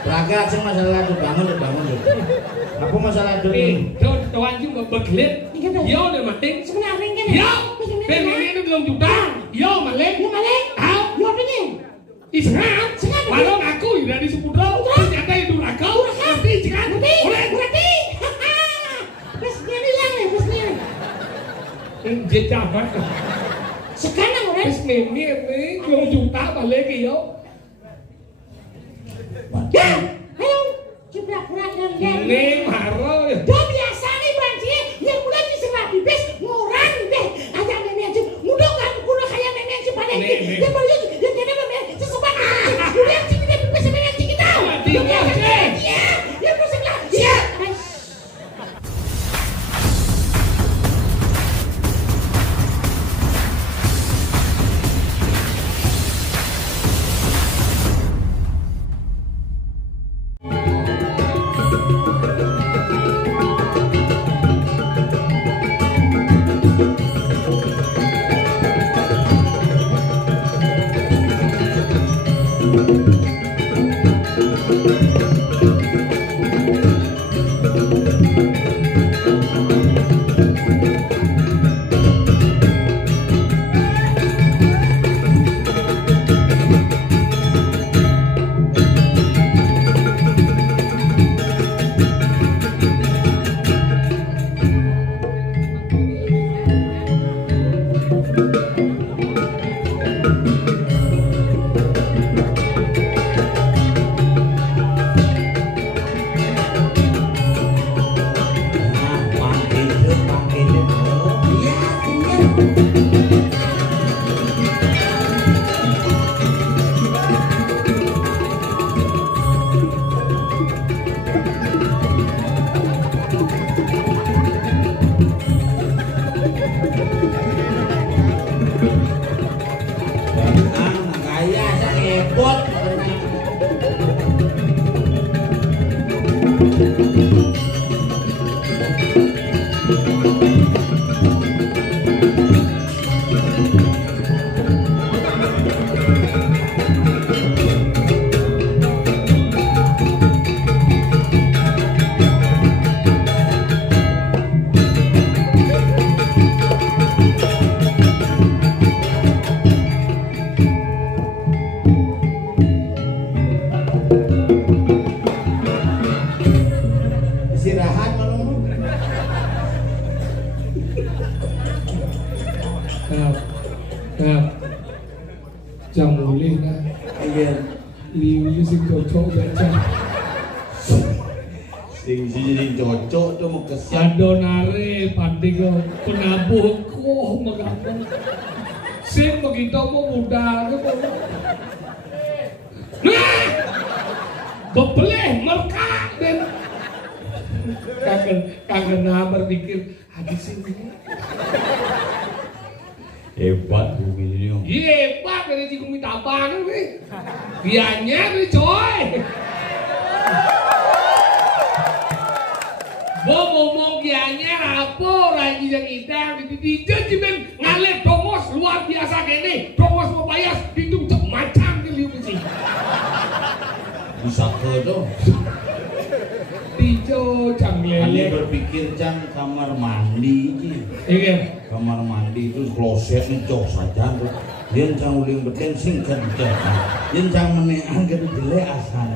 Raga sing masalah tuh bangun. Apa masalah tuh? Tuan juga berkelit. Yo udah mati. Sebenarnya kan. Yo. Ini itu belum juta. Yo malek. Tahu? Yo apa nih? Israt. Walau aku dari Sepudro. Ternyata itu Raga. Nanti jangan. Berarti. Pesnya bilang nih, pesnya. Ini jejak. Sekarang orang. Ini belum juta balik yo. Ya, ayo, coba kurang dan Ini marah. Dah biasa nih banci, yang udah diserah bibis ngurang deh. Aja nenek aja, mudah kan kuno kayak nenek aja pada ini. Yang baru yang nenek nenek sesebat. Udah sini deh bibis sama nenek kita. Iya, yang pusing lah. Iya. Adonare pandego penabuh kok magapon. Sing begitu mau muda kok. Nah! Bebeleh merka dan kangen berpikir habis ini. Hebat bumi ini om. Hebat dari cikgu minta apa nih? Bianya nih coy. Ngomong gianya rapor lagi yang idang di jemen ngalet dongos luar biasa kene dongos membayas hitung macam ke liu sih bisa ke dong dijo jam lele Ane berpikir jam kamar mandi iya kamar mandi itu klosetnya jauh saja tuh dia jangan uling beten sing kerja dia jangan menekan gitu jelek asal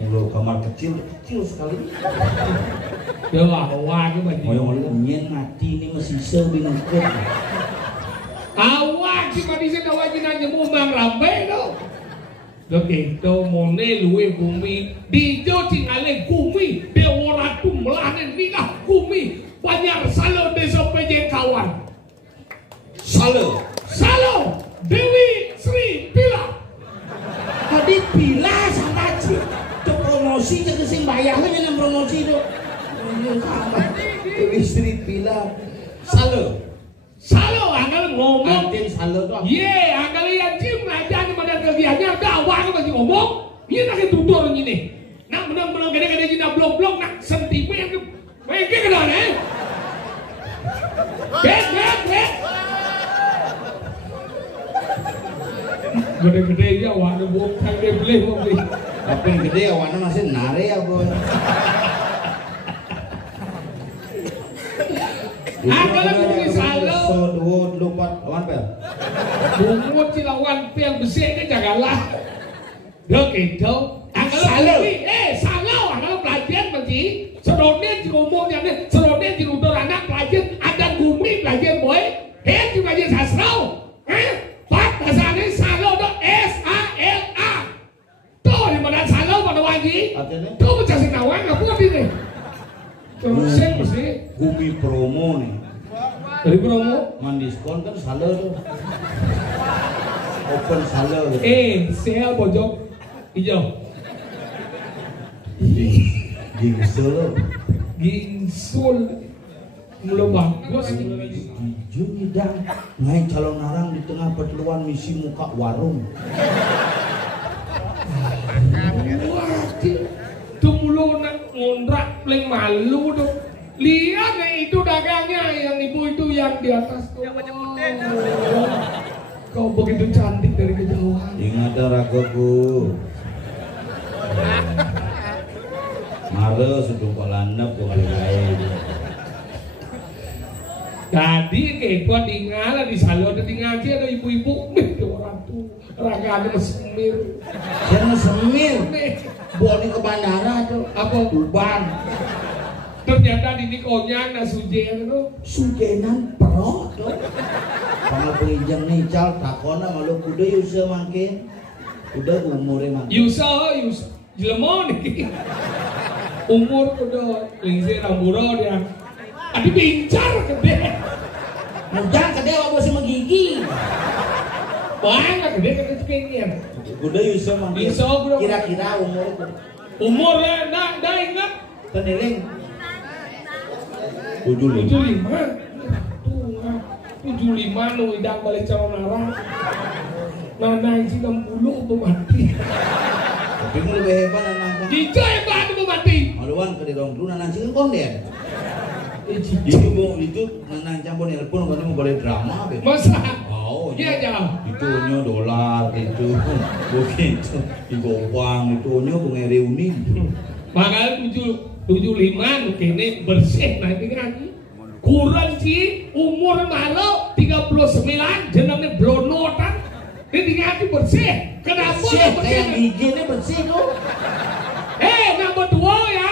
kalau kamar kecil sekali. Ya wah ke baju. Mau nyen mati ini masih sebingung. Awak si padise dawa jenanya mumbang rambai do. Lo kento mone luwe bumi dijo tingale bumi de ora tumlanen nikah bumi banyak salo desa pejen kawan. Salo Dewi Sri Bila. Tadi Bila sama Ci. Promosi jadi sing bayar yang promosi itu. Istri bilang salo anggal ngomong antin salo tuh ye anggal yang jim aja nih pada kerjanya dakwah kan masih ngomong ini nak tutur ini nak menang gede jina blok nak sentimen main ke kedan bet gede ya waduh bukan dia beli Tapi yang gede awana masih nare ya boy. Kalau bumi salo, so dua lupat lawan pel. bungut si lawan pel besi ini janganlah. Dok itu, kalau bumi, salo, kalau pelajar mesti. Serodnya di ngomong yang ini, serodnya di udah anak pelajar, ada bumi pelajar boy, di pelajar sastra, Pak dasarnya salo itu S-A-L-A, tuh di mana salo pada wajib, tuh mencari nawang apa ini? Terus mesti Bumi promo nih, dari promo, mandiskon kan salo tuh, open salo. sale pojok hijau. Gingsul mula bagus hijau hidang ngai calon narang di tengah perteluan misi muka warung. Wah, tuh mulu nak ngontrak paling malu tuh. Lihat nih itu dagangnya yang ibu itu yang di atas tuh. Kau begitu cantik dari kejauhan. Ingat ragaku. Mare sudah kok landap kok lain. Tadi kayak gua tinggal di salon ada tinggal aja ada ibu-ibu, orang tuh raganya semir. Jangan semir. Boleh ke bandara tuh Apa? Tuban. Ternyata di konyak na sujen itu. Sujenan pro tuh. Kalau penginjang nical takona malu kuda yusa makin. Udah umurnya makin. Yusa jelemon nih. Umur udah lingse ramburo dia. Adi bincar gede. Mujang gede apa sih menggigi? Banyak gede kan kepingin. Udah yusa makin. Yusa bro. Kira-kira Umurnya dah ingat. Teniling 75. 75 nu idang balik calon arah. Nana isi 60 mati. Tapi mau lebih hebat anak. Jika hebat itu mati. Maluan ke dorong dulu nanang sing konden. Itu nanang campur nelpon kan mau boleh drama be. Masa? Oh, iya jauh. Itu nyo dolar itu. Begitu. Igo uang itu nyo bunga reuni. Makanya 75 kene bersih nanti lagi. Kurang sih umur malu 39 jenenge blonotan. Ini hati bersih. Kenapa bersih? bersih? Kayak gigi ini bersih tuh. Nomor 2 ya.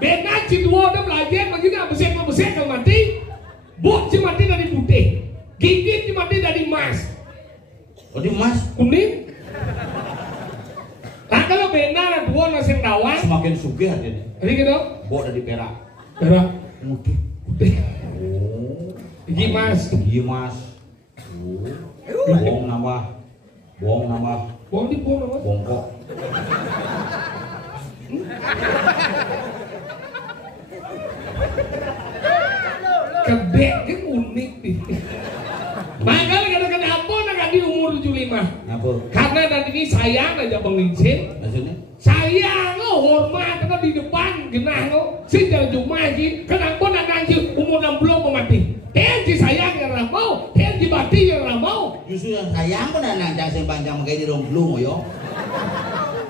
Benar si 2 udah belajar begini bersih kalau mati. Bot si mati dari putih. Gigi si mati dari emas. Oh di emas Kuning. Nah kalau benar 2 nasi rawang. semakin sugih hati ini. Ini gitu. Bot dari perak. Perak. Putih. Putih. Oh. Gigi emas. Gigi emas. Oh. Bohong nambah. Bohong di bohong apa? Bongkok. Kedek kan unik nih. Makanya kadang-kadang apa nak di umur 75? Ngapa? Karena nanti ini sayang aja Bang Vincent. Maksudnya? Sayang hormat kan di depan genah si jalan jumaji kenapa nak anjir umur 60 mau mati. Si sayang yang ramau, si bati yang ramau. Justru yang sayang pun nanang sing panjang makai di rong blung yo.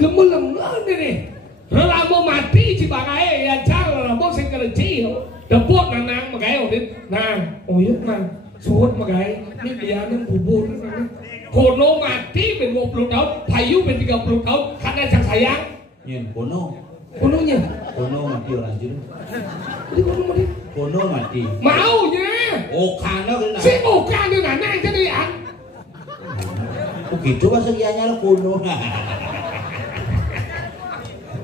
Gemelem nih. Ramau mati si bangai ya cara ramau sing kecil. Depot nanang makai odin. Nang, oyuk nang. Suut makai, ini dia yang bubur kono mati ben 20 tahun, payu ben 30 tahun karena sang sayang. Nyen kono Kononya. Kono mati orang jero. Jadi kono mati. Kono mati. Maunya. Oh kana kena. Si bukan dengan nang jadi ya. Oh gitu bahasa ianya lo kono.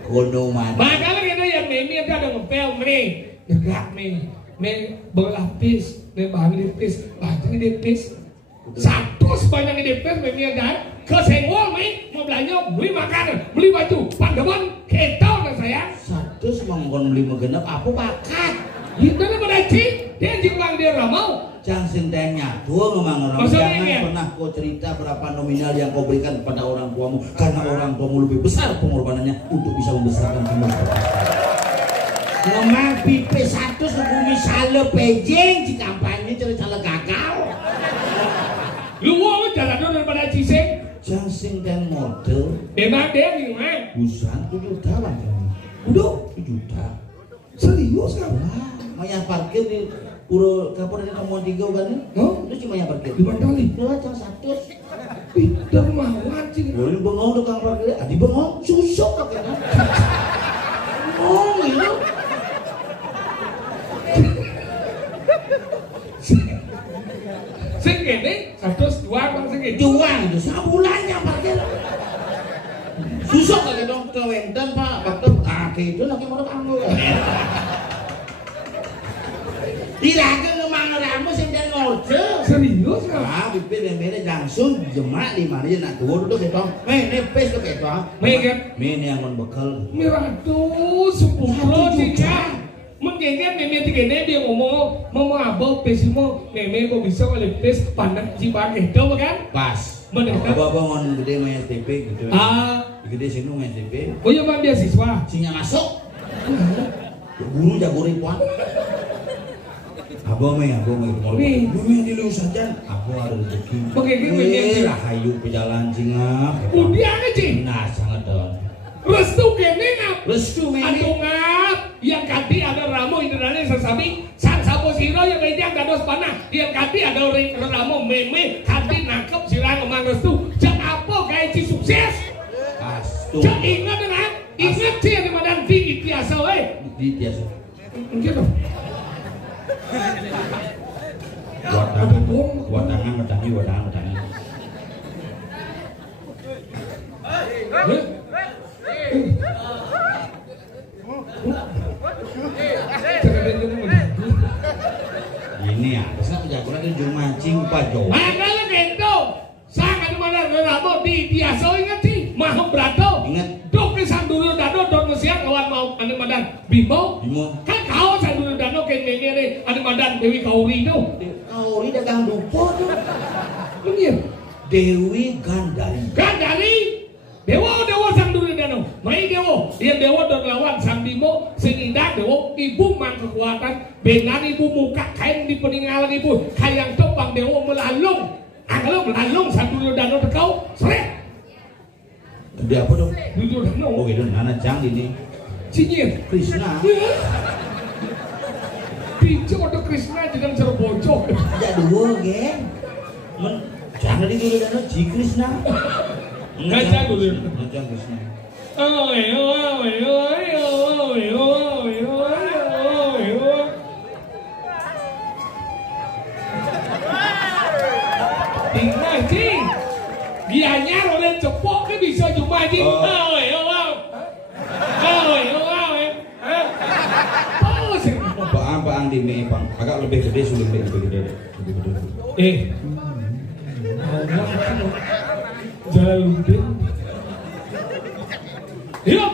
Kono mati. Makanya kita yang memi itu ada ngepel nih. Gerak nih. Berlapis, bahan dipis, bahan dipis. Satu sebanyak dipis memi ada. Kesenggol nih, mau belanja, beli makanan, beli baju, panggaman, ketau kan saya. Satu semangkon beli megenap, apa pakat? Itu pada cik, dia jimbang dia ramau. Jangan sintenya, tua memang orang. Maksudnya Jangan pernah kau cerita berapa nominal yang kau berikan kepada orang tuamu, karena orang tuamu lebih besar pengorbanannya untuk bisa membesarkan kamu. Memang pipe 1 sebumi sale pejeng di kampanye cerita gagal. Lu mau jalan daripada ciseng. Jang sing dan model. Enak deh nih mah. Busan 7 juta bang. Udah 7 juta. serius kan? Wah, maya parkir di pura kapur dari kamu 3 kan? Hah? Itu cuma yang parkir. Di mana kali? Itu aja 100. Ih, dermawan sih. Boleh bengong tukang parkir. Adi bengong susuk kakeknya. Bengong gitu. Sing kene 102 bang sing kene. Juang itu sabulan yang parkir. Susuk kakek dong ke Wenten pak. Bakal itu lagi mau kamu. Diraga ngemang ramu sing dan ngode. Serius kan? Ah, bibir memere langsung jemak di mana nak tuh duduk itu. Nepes tuh itu. Megan. Mene yang mon bekal. Miratu 10 tiga. Menggengen meme tigene dia ngomong abang pesimo meme kok bisa oleh pes pandang Cibage itu kan? Pas. Mendekat. Apa ngon gede main STP gitu. Gede sini main STP. Oh iya bang beasiswa. Sinya masuk. Guru jago ribuan. Abang main itu mau. Meme di lu saja. Aku ada rezeki. Menggengen meme. Rahayu pejalan singa. Udah aja. Nah sangat don. Restu kene ngap. Restu meme. Aduh ngap. Yang kati ada ramu indrane sesabi. Sang sapo siro yang meja gados panah. Yang kati ada ramu meme. Kati nangkep sirang emang restu. Cak apa kayak ci sukses. Astu. Cak ingat dengan. Ingat sih yang dimana di biasa weh. Di biasa. Gitu. Wadangan medangi. Ini ya, terus penjago lagi juru mancing Pak Jo. Kalau gitu, sangat dimana ramu di biasa ingat sih. Maham berato. Ingat. Dok sang dulu dano dok mesiak kawan mau ane madan Bimo. Kan kau sang dulu dano kene ane madan Dewi Kauri itu. Kauri dagang dupo tuh. Bener. Dewi Gandari. Gandari. Dewa sang dulu dano. Mai dewa. Dia dewa dan lawan sang Bimo. Sing indah dewa. Ibu mang kekuatan. Benar ibu muka kain di peninggalan ibu. Kayang topang dewa melalung. Kalau melalung sang dulu dano tekau. Seret. Dia apa dong? Dulu dano. Oh gitu, Nana Jang ini. Cinyir. Krishna. Picu atau Krishna jangan seru bocok. Ya dua geng. Jangan di dulu dana Ji Krishna. Ngajak dulu. Ngajak Krishna. Tinggal cing. Dianya oleh cepok ke bisa cuma cing. Paang di mie pang. Agak lebih gede sulit lebih gede. Jaluddin. Yuk.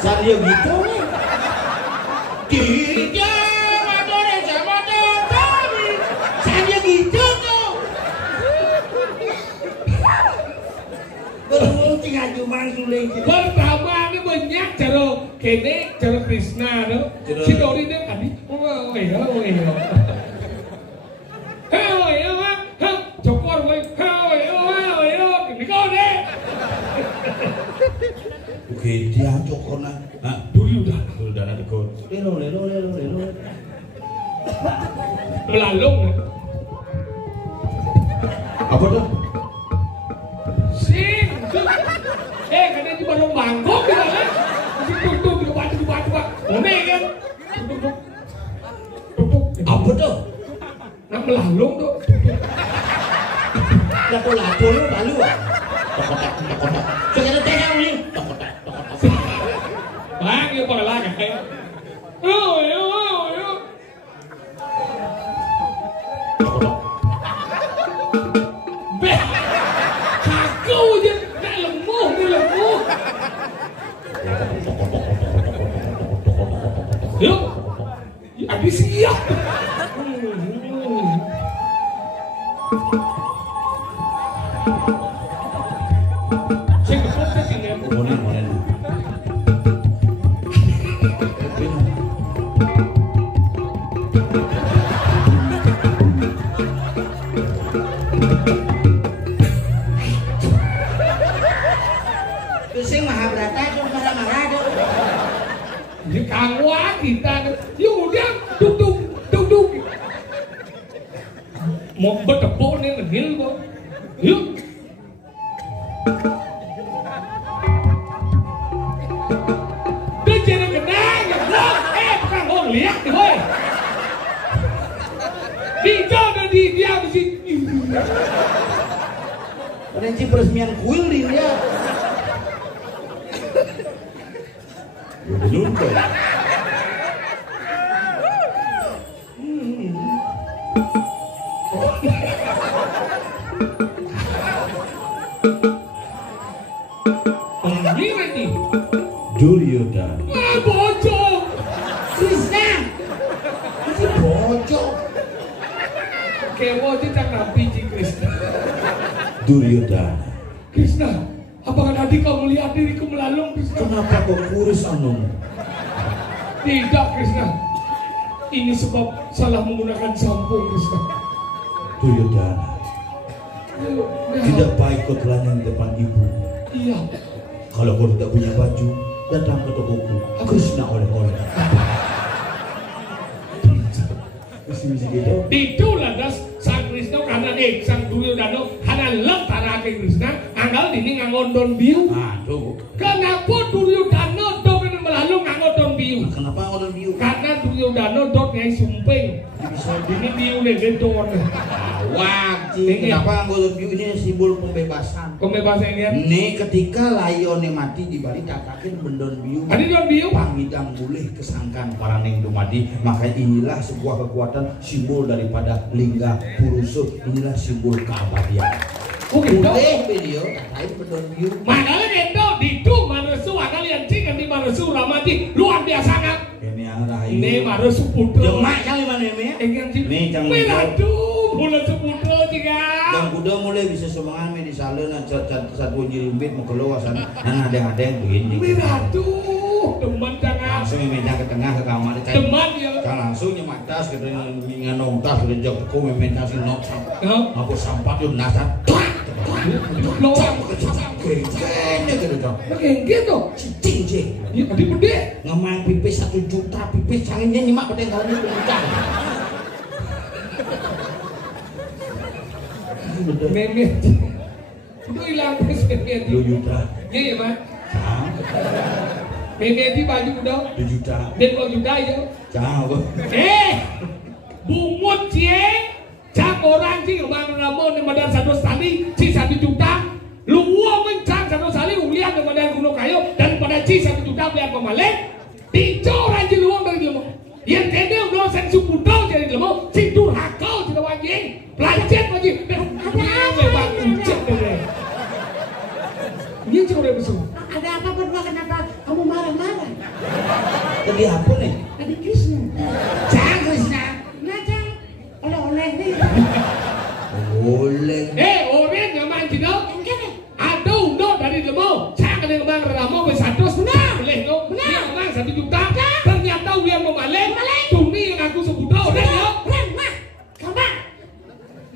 Sanyo gitu nih. Tiga motor sama motor. Sanyo gitu tuh. Berumur tinggal cuma sulit. Pertama ini banyak cara kene cara Krishna no. Si Dori dia tadi. Cokor woi. Ini kau deh. Oke, dia cokor nah. Dulu dah dekor. Lelo. Melalung. Apa tuh? Sing. Kadang di balong bangkok gitu kan. Tuk coba. Ngomong kan. Tuk. Apa tuh? Nak melalung tuh. Lato lu lalu. Tokotak. Sekarang tengah ni. Tokotak. Bang, yêu bằng la cả hay. Bè. Kaku je, nak lemah ni lemah. Yuk. Habis siap. Saya kepot sini. Monen. Mau bertepuk nih ngil kok. Yuk. Dia jadi kenang, bukan mau lihat nih, Dijaga di dia mesti. Renci peresmian kuil di dia. Udah nyumpel. Ini nanti. Duryodhana. Wah bocor. Krishna. Ini bocor. Kewo aja tak nabi Ci Krishna. Duryodhana. Krishna, apakah tadi kau melihat diriku melalung Krishna? Kenapa kau kurus anumu? Tidak Krishna. Ini sebab salah menggunakan sampo Krishna. Duryodhana. Tidak baik kau telanjang di depan ibu. Iya. Kalau kau tidak punya baju, datang ke tokoku. Krishna oleh-oleh. Misi-misi gitu. Itulah das sang Krishna karena sang Duryodhana karena lentara ke Krishna anggal ini ngangondon biu. Nah, tuh. Kenapa Duryodhana dok melalung ngangondon biu? Kenapa ngondon biu? Karena Duryodhana dok nyai sumping. Bisa Ini biu nih gedor. wajib. Kenapa ngondon biu ini simbol pembebasan? Pembebasan ya. Nih ketika layone mati dibalik kakakin bendon biu. Ada don biu. Pangidang boleh kesangkan paraning dumadi. Maka inilah sebuah kekuatan simbol daripada lingga purusa. Inilah simbol keabadian. Oh gitu. Boleh video katain bendon biu. Makanya gitu itu manusia akal yang cikan di manusia ramadi luar biasa kan. Ini yang rahayu. Ini manusia putra. Jemak kali mana ini? Enggak sih. Nih jangan. Aduh, bola seputra juga. Dan kuda mulai bisa semangat di salon satu jilimbit mau keluar sana. Nah ada yang begini. Aduh, teman jangan. Langsung meja ke tengah ke kamar. Teman ya. Jangan langsung nyemak tas kita nganong tas udah jauh ku meminta si nok. Aku sampah tuh nasar. Keluar. Kayaknya gitu dong. Kayak gitu. Cing. Ya tadi gede. Ngemang pipis 1 juta pipis canggihnya nyemak pada kali ini kencang. Memet. Itu hilang terus memet. 2 juta. Iya ya mas. Cang. Memet di baju udah. 2 juta. Dan 2 juta ya. Cang apa? Bungut cie. Cak orang sih Bang Ramon yang badan 1 tali, ci 1 juta. Luwa mencang 1 tali ulian yang badan gunung kayu dan pada ci 1 juta belian pemalek. Dicor aja luang dari dia mau. Yang kede udah sen suputau jadi dia mau. Si durhaka tidak wajib. Pelajar wajib. Ada apa? Ini cuma udah besar. Ada apa berdua kenapa kamu marah-marah? Tadi apa nih? Tadi Krishna. Cang Krishna. Nah, Cang. Oleh-oleh nih. Boleh. Orang yang main tidak. Enggak nih. Ada udah dari dia mau. Cak ada yang Bang Ramon bersatu. Benar. Boleh no. Benar. Bang 1 juta. Ternyata ulian memalek. Tuni yang aku sebutau. Udah no. Ren, mah. Gampang.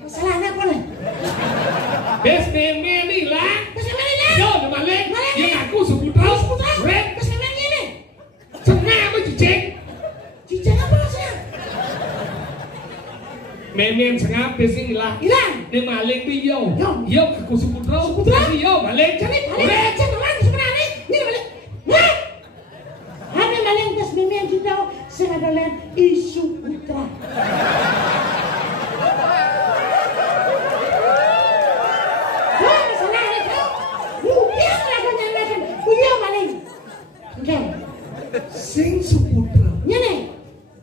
Masalahnya apa nih? Bes meme nih lah. Masalah ini lah. Yo, memalek. Malek. Yang aku sebutau. Red. Masalah ini. Setengah apa cicing? Cicak apa masalah? Meme setengah bes ini lah. Hilang. Dia malek di yo. Yo. Yo aku sebutau. Sebutau? Yo malek. Jadi balik. Cek mana sebenarnya? Ini balik. Nah. Ada balik pas meme yang kita sengaja isu putra. Wah, masalahnya kau. Mungkin aku nyalakan. Punya balik. Oke. Sing seputra. Nyene.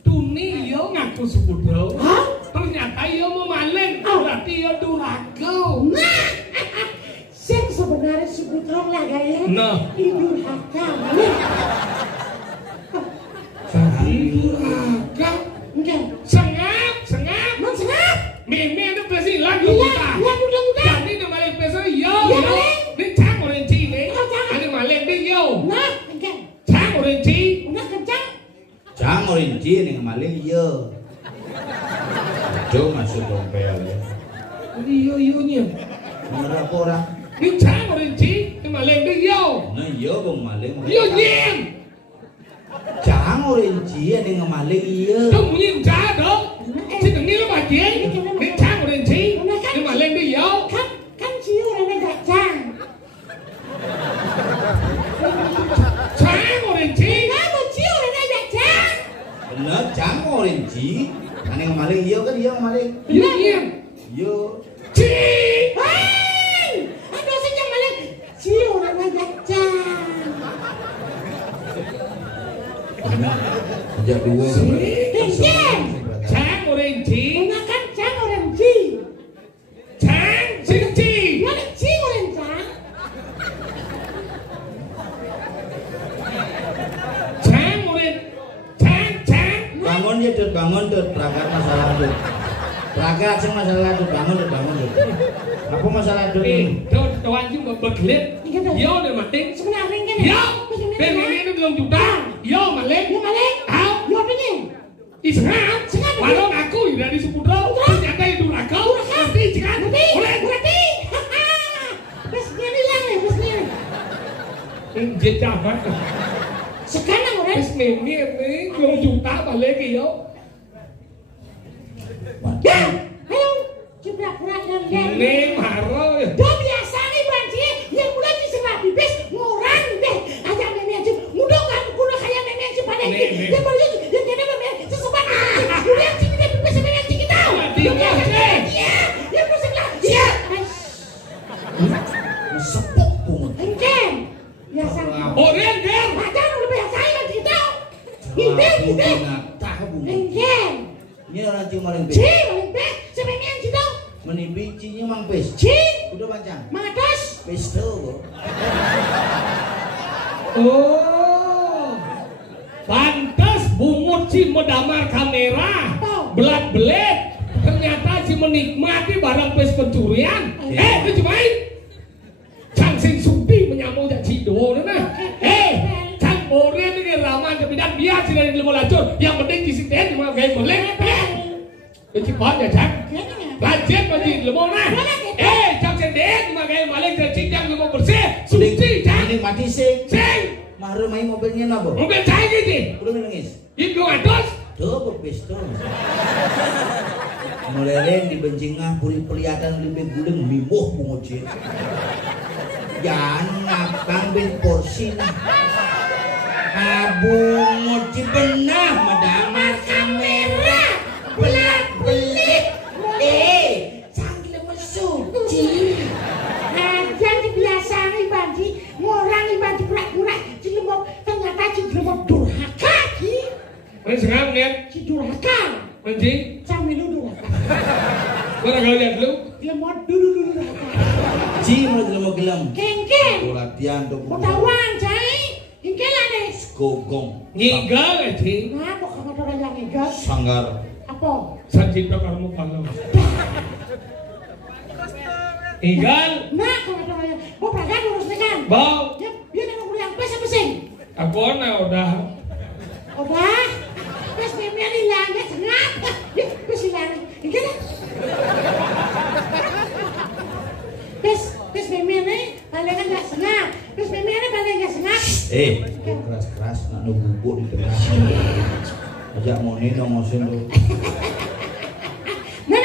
Tuni yo ngaku seputra. Hah? Ternyata yo memalek. Berarti yo durhaka. Nah. Sing sebenarnya si putra lah gaya. Nah. Idul Adha. Tadi durhaka. Oke. Sengap. Mau senap? Meme itu pasti lagi Iya, buta. iya, udah. Jadi dia malek pesa yo. Iya, malek. Ini cang orang cile. Oh, cang. Ada malek dia yo. Nah, oke. Cang orang cile. Udah kencang. Cang orinci nih ngemalin iya. Itu masuk dompel ya. Iya nya. Berapa orang? Ini cang orang cile. Ini malek dia yo. Nah iya bang maling. Yo nyem. Cang orinci nih ngemalin iya. Đâu muốn nhìn cha đó. Chứ đừng nghĩ là bà kia. Nên cha của đền chi. ngamaling, iya kan iya ngamaling. Iya. Yo. Ci. Hei, aduh saya maling. Si orang ngajak. Sejak dua. Jen. Cang orange. Gunakan cang orang ji. Cang sing ci. Mana ji orang cang? Cang orange. Cang. Bangun ya Dut, bangun Dut. Pragat masalah Dut. Pragat sing masalah Dut, bangun Dut. Apa masalah Dut? Tuh tuan juga berkelit. Yo udah mati. Sebenarnya kan? Yo. Ini belum juta. Yo maling. Yo maling. Au. Yo apa nih? Isengap. Walau aku dari Sepudro. Ternyata itu rakau. Nanti jangan. Berarti. Besnya nih yang nih, besnya. Injet apa? Sekarang orang. Bes ini belum juta balik yo. Ya, ayo. Ciprak-prak dan Ini marah. Dah biasa nih banci, yang muda diserah bibis ngorang deh. Aja nenek aja, muda kan kuno kayak nenek aja pada ini. Yang baru yang nenek nenek sesebat. Udah sini deh bibis sama nenek kita tahu. Iya, yang bersih lah. Iya. Sepok pungut. Engken, biasa. Orang ger. Aja udah biasa nih banci tahu. Ide. Tahu bungut. Engken, Ini orang cing maling ci, bes. bibis sama nenek kita tahu. Menipi cinya mang bes. Ci, Udah pancang. matas. Bes tuh. Oh. Pantas bungut si medamar kamera. Belat-belet. Ternyata si menikmati barang pes pencurian. Itu cumain. Cang sing sudi menyambung jak cido nah. Cang boren ini raman kepidan biar si dari lima lacur. Yang penting di sini cuma kayak boleh. Itu cepat ya Cang. Lanjut bagi lemong nah. Cang sendiri cuma kayak balik dari cincang lemong bersih. Sudi Cang. Ini mati sing. Sing. Maru main mobilnya nabo. Mobil saya gitu. Udah nangis. Itu atas. Tuh bes tuh. Mulai dibencingah puli-peliatan lebih gudeng mimuh bungut cing. Jangan ngakang bin porsi nah. Abungut cibenah medamar kamera. Belat-belit. Canggih mesuci. Aja biasa nih banci, ngorang nih banci pura-pura, cilemok ternyata cilemok durhaka ki. Mana sekarang lihat? Si durhaka. Anjing. Sambil dulu durhaka. Mana kau lihat lu? Cilemok dulu durhaka. Ci mau gelam. Kengkeng. Latihan tuh. Potawan cai. Kengkeng lah deh. Gogong. Ngigal anjing. Nah, kok kamu orang yang ngegas? Sanggar. Apa? Sanjita kamu kalau. Ngigal. Nah, kamu orang yang mau peragaan urus kan? Bau. Ya, dia nak ngomong yang pes apa sih? Aku udah. Udah. Pes memang hilang, ya sengat. Ya, pes hilang. Kengkeng lah. Pes memang nih, paling enggak sengat. Pes memang nih paling enggak sengat. Keras-keras nak nubuk di tengah. Ajak moni ngomosin lu. Nah.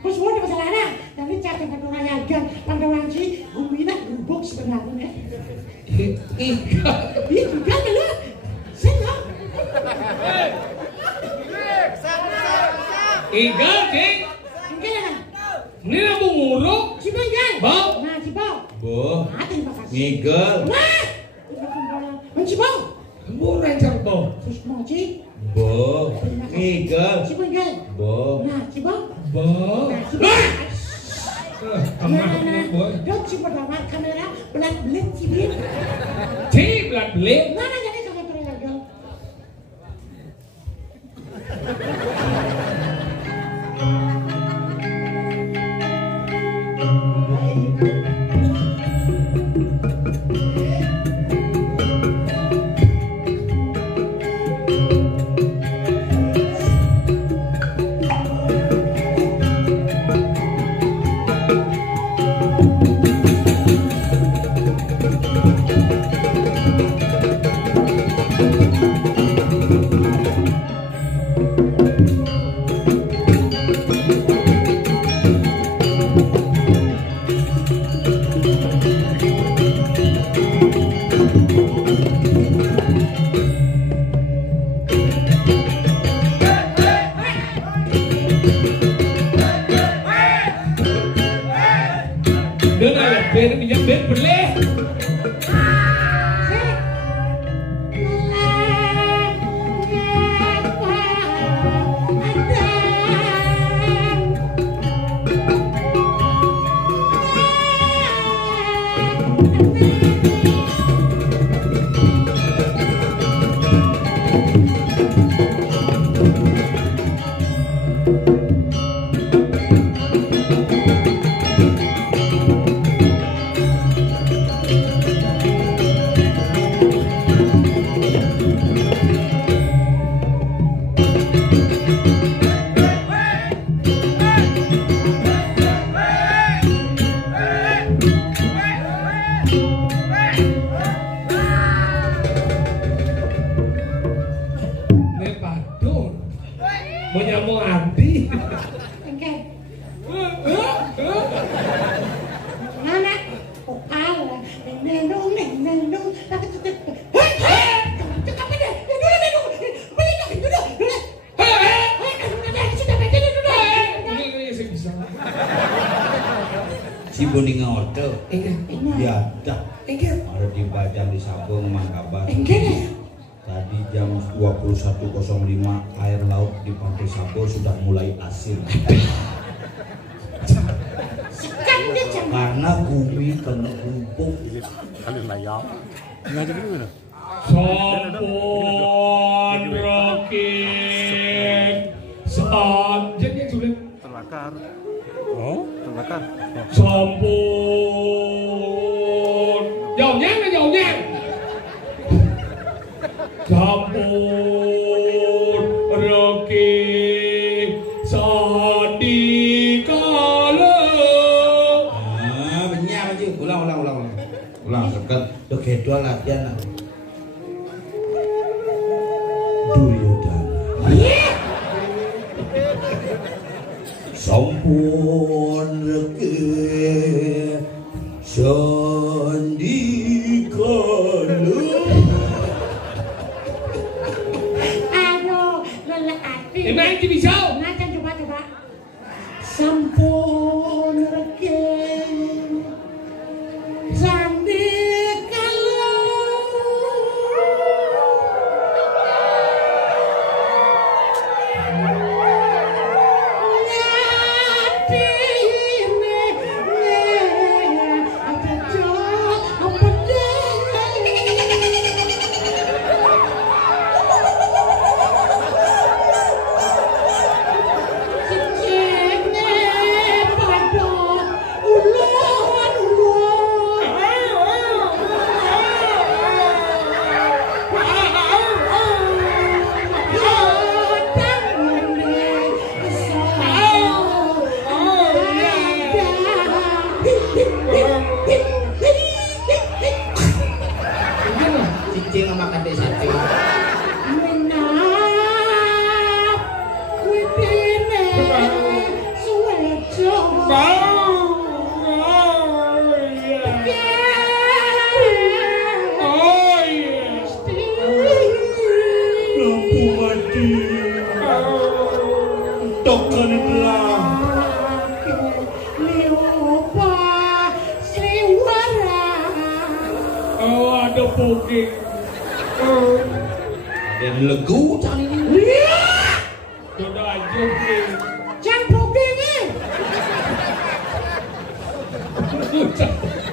Bos mau ada masalah nah. Nanti cari orang yagan, pandangan si gumina gubuk sebenarnya. Iya juga dulu. Senang. Ngigal cing. Kengkeng lah. Ini aku nguruk. Cibo kan? Bau. Nah, Cibo. Boh. Nah, terima kasih. Ngigel. Nah. Cibo. Kamu rancang bau. Terus mau Ci. Boh. Ngigel. Cibo kan? Boh. Nah, Cibo. Bau. Nah, Cibo. Kamar boy. Dok Cibo dapat kamera belat-belit cibir. Ci belat-belit. Mana jadi kamu orang yagan? jadi. Engke. Nana, pokal. Nendung. Tak ketutup. Hei. Cakap apa dia? Duduk. Balik duduk. Sudah baca duduk. Ini saya bisa. Si Boninga order. Engke. Ya, dah. Engke. Ada di Bajang di Sabung Mangkabar. Engke. Tadi jam 21.05 air laut di Pantai Sabung sudah mulai asin. Sekarang dia jangan. Karena bumi kena rumpuk. Sampun rokin jadi sulit Terbakar. sampun jauhnya sampun rokin sadikala Benyam aja. Ulang dekat. Tuh kedua latihan. Sampun reke sandikala. Aduh, lelah hati. Emang ini bisa? Nah, coba. Sampun reke sandikala. Cicing sama kade sate. Lampu mati. Tokan belah. Oh, ada poking. Dan legu cari ini. Sudah aja nih.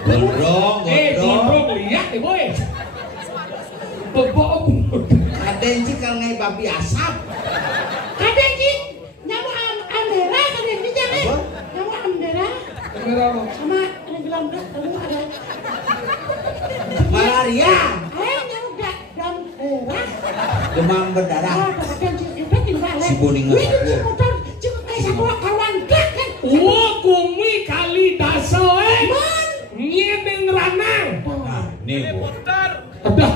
Gondrong. Gondrong lihat nih boy. Bebok. Ada yang cikal ngai babi asap. Sama ada gelam lalu ada Malaria. nyamuk dalam merah. Demam berdarah. Si Boninga. Wah, kumi kali daso nyedeng ranang. Nah, nih bu. Ada.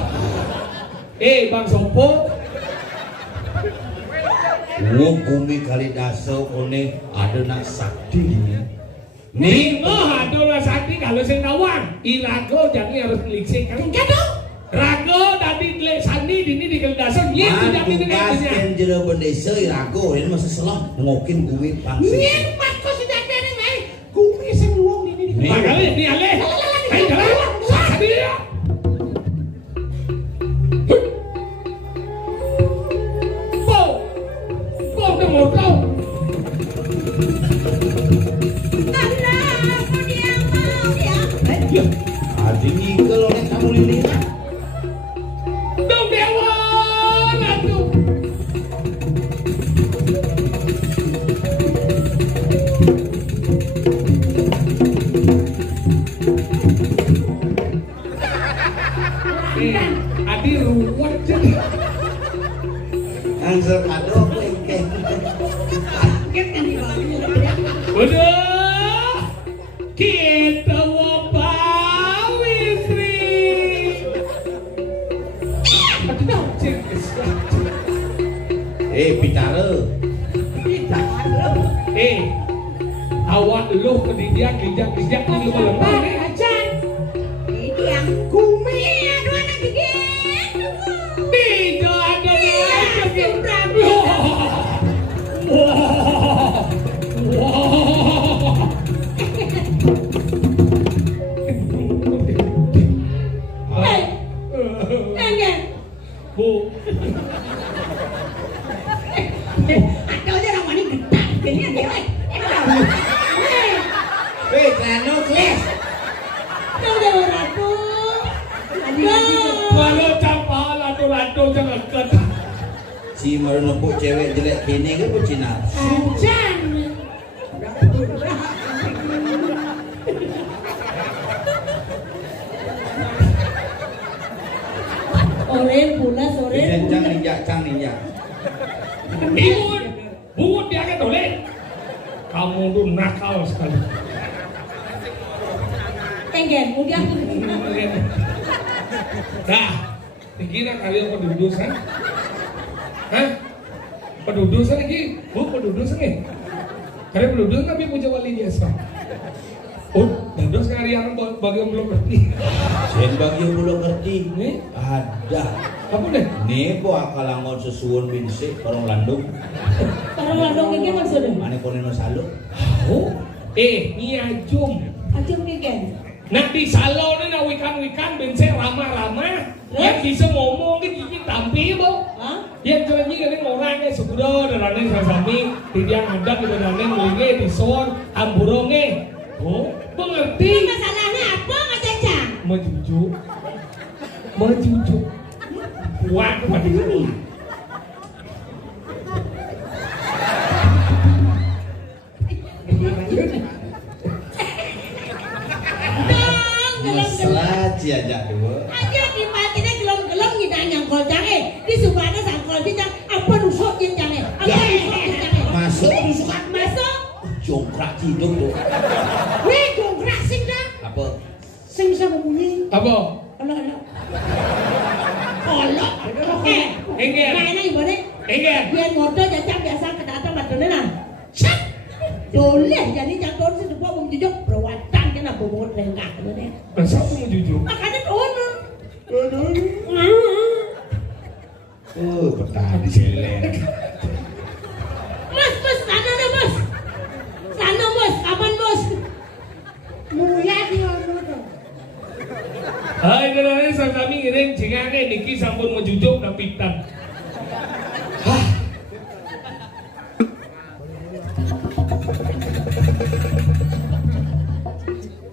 Bang Sopo. Wong kumi kali daso one ada nak sakti ini. Nih, ada sakti kalau saya kawan. Irago jangan harus melikse kan. Rago tadi lek sandi dini di keldaso nyen tidak ini tugas katanya. yang jero bendesa irago ini masih selah ngokin kumi pangsi. Makanya ini ale. Ayo jalan. Sandi ya. Kau udah mau tahu? Adik ini kalau nek kamu ini. Dong dewa atuh. Adi ruwet jadi. Angser kado aku engkeng. Udah. Kita wabawi Sri. Bicara. Awak lu ke dia kijak di lemah nih. Ajan. Ini yang Gumi aduh anak gede. Tidak ada lagi. Bu. Ada aja orang mani getar. Ini dia. Lano kelas. Udah ratu. Kalau campa lado jangan ket. Si merenepuk cewek jelek kini ke Cina? Ajan. Oren pula sore. Cang ninja. Bungut dia kan oleh. Kamu tuh nakal sekali. Enggen, udah aku. Dah, dikira kalian pendudusan? Hah? Pendudusan lagi? Pendudusan nih? Kalian pendudusan tapi punya wali biasa. Dados kalian bagi yang belum ngerti. Sen bagi yang belum ngerti. Nih? Ada. Apa deh? Nih po akalangon sesuun binse orang Landung. Orang Landung ini maksudnya? Mana konen masalah? Oh, niajum. Ajum ini. Nah di salon ini na wikan bense ramah-ramah. Yang bisa ngomong kan gigi tampil bo. Yang janji kan orangnya sudah darane sasami tidak ada di darane mulinge di son amburonge. Oh, mengerti? Masalahnya apa Mas Caca? Mencucuk. Kuat pada ini. Mesra aja dua. Aja di patinya gelong-gelong ngidang nyangkol jange. Di subana sangkol bintang apa nusuk jen jange. Masuk nusukan masuk. Jongkrak hidup tuh. Weh jongkrak sing dah. Apa? Sing bisa membunyi. Apa? Kolok. Engger. Nah ini ibu nih. Engger. Biar ngotot jajak biasa kedatang batulnya nah. Cak. Doleh jadi jangan sih sebuah memjujuk perawatan kena bobot lengkap tu ni. Masa aku mencucuk? Makanya dono. Petani selek. Mas, sana dah mas. Sana mas, kapan mas? Mulia dia tu. Hai darane sami ngiring jengane niki sampun mencucuk napitan.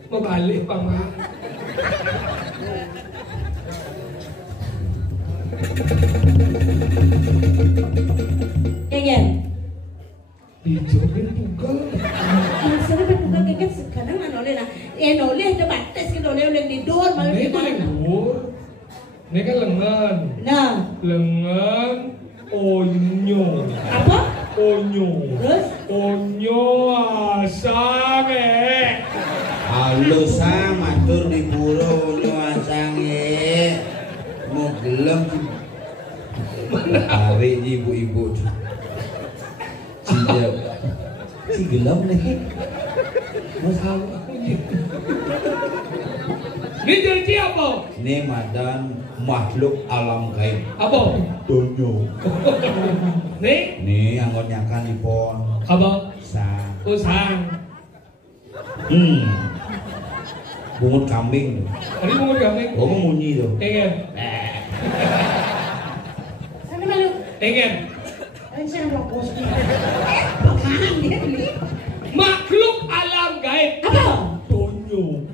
Mau balik Pak Ma. Kengel. Dijokin tunggal. Masalah bertukar kengel sekarang noleh lah. Noleh tu batas ke noleh oleh didor malu Ini kan lengur. Ini kan lengan. Nah. Lengan onyo. Apa? Onyo. Terus? Onyo asam Halo sang matur di puro nyuasange. Mau gelem hari ibu-ibu. Si gelem nih. Masalah ini janji apa? Ini madan makhluk alam gaib. Apa? Donyo. Nih Anggon nyakan di pon. apa? Sang. Usang. Bungut kambing. Tadi mau kambing. Oh munyi tuh. Engger. Sana malu. Engger. Saya nak bos. Bakaran dia ni. Makhluk alam gaib. Apa? Donyo.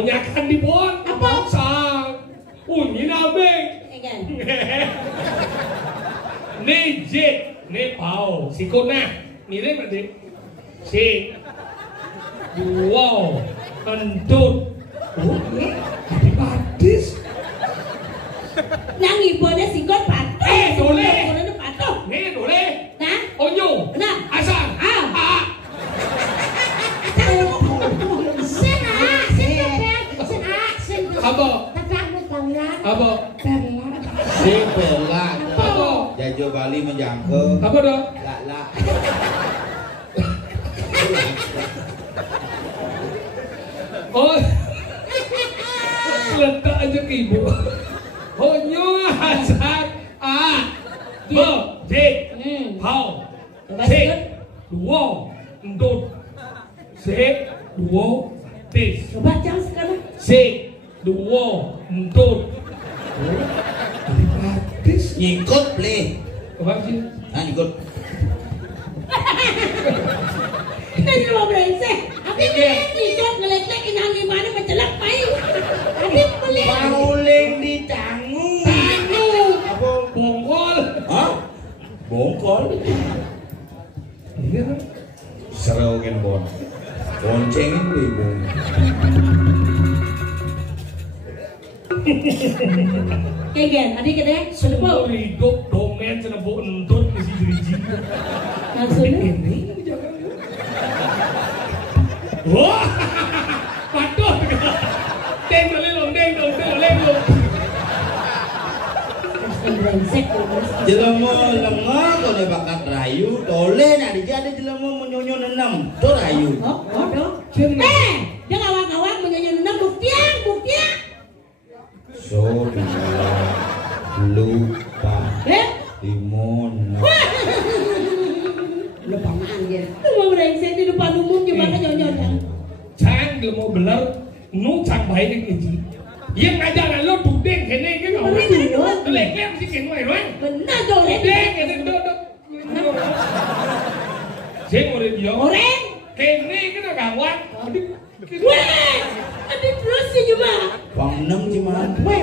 Nyakan di pohon. Apa? Sang. Unyi nabeng. Kengel. Nih jit. Nih pau. Si kona. Mirip berarti. Si. Wow. Kentut. Oh, Badis. Nang ibunya sikot patuh. Boleh. Boleh patuh. Nih boleh. Nah. Onyo. Nah. Asal. Apa? Apa? Si pelak. Apa? Jajo Bali menjangkau. Apa dong? Lak. ibu. Honyo hasan a bơ thịt hầu thịt duo ndut sik duo tis. Coba jangan sekarang. Sik duo ndut. Batis. Nyikut ble. Coba sih. Ah nyikut. Kita cuma brengsek. Abi ikut ngelek-lekin angin mana mencelak main. Abi beli. Pauling ditanggung. Apa bongkol? Hah? Bongkol? Iya. Seru kan bon. Boncengin gue bon. Kegen, adik kita sudah Semua bau. hidup domen sana bu entut di situ di Maksudnya? ini jangan. Wah, patut. Deng dong, deng dong. Brengsek. Jelema lenga kone bakat rayu, tole nak dijadi jelema menyonyo nenam, to rayu. Oh, dong. Dia ngawang-ngawang menyanyi nendang buktian. So lupa limon. Lupa makan dia. Lu mau brengsek di depan umum gimana nyonya? Cang dia mau belar, nu cang baik ini. Yang ngajaran lo dudeng kene ke kau. Lek mesti kene wae. Benar dong, Deng kene duduk. Saya mau dia. Orang. Kene kena gawat. Weh, adik terus sih cuma. Pangnem cuman. Weh.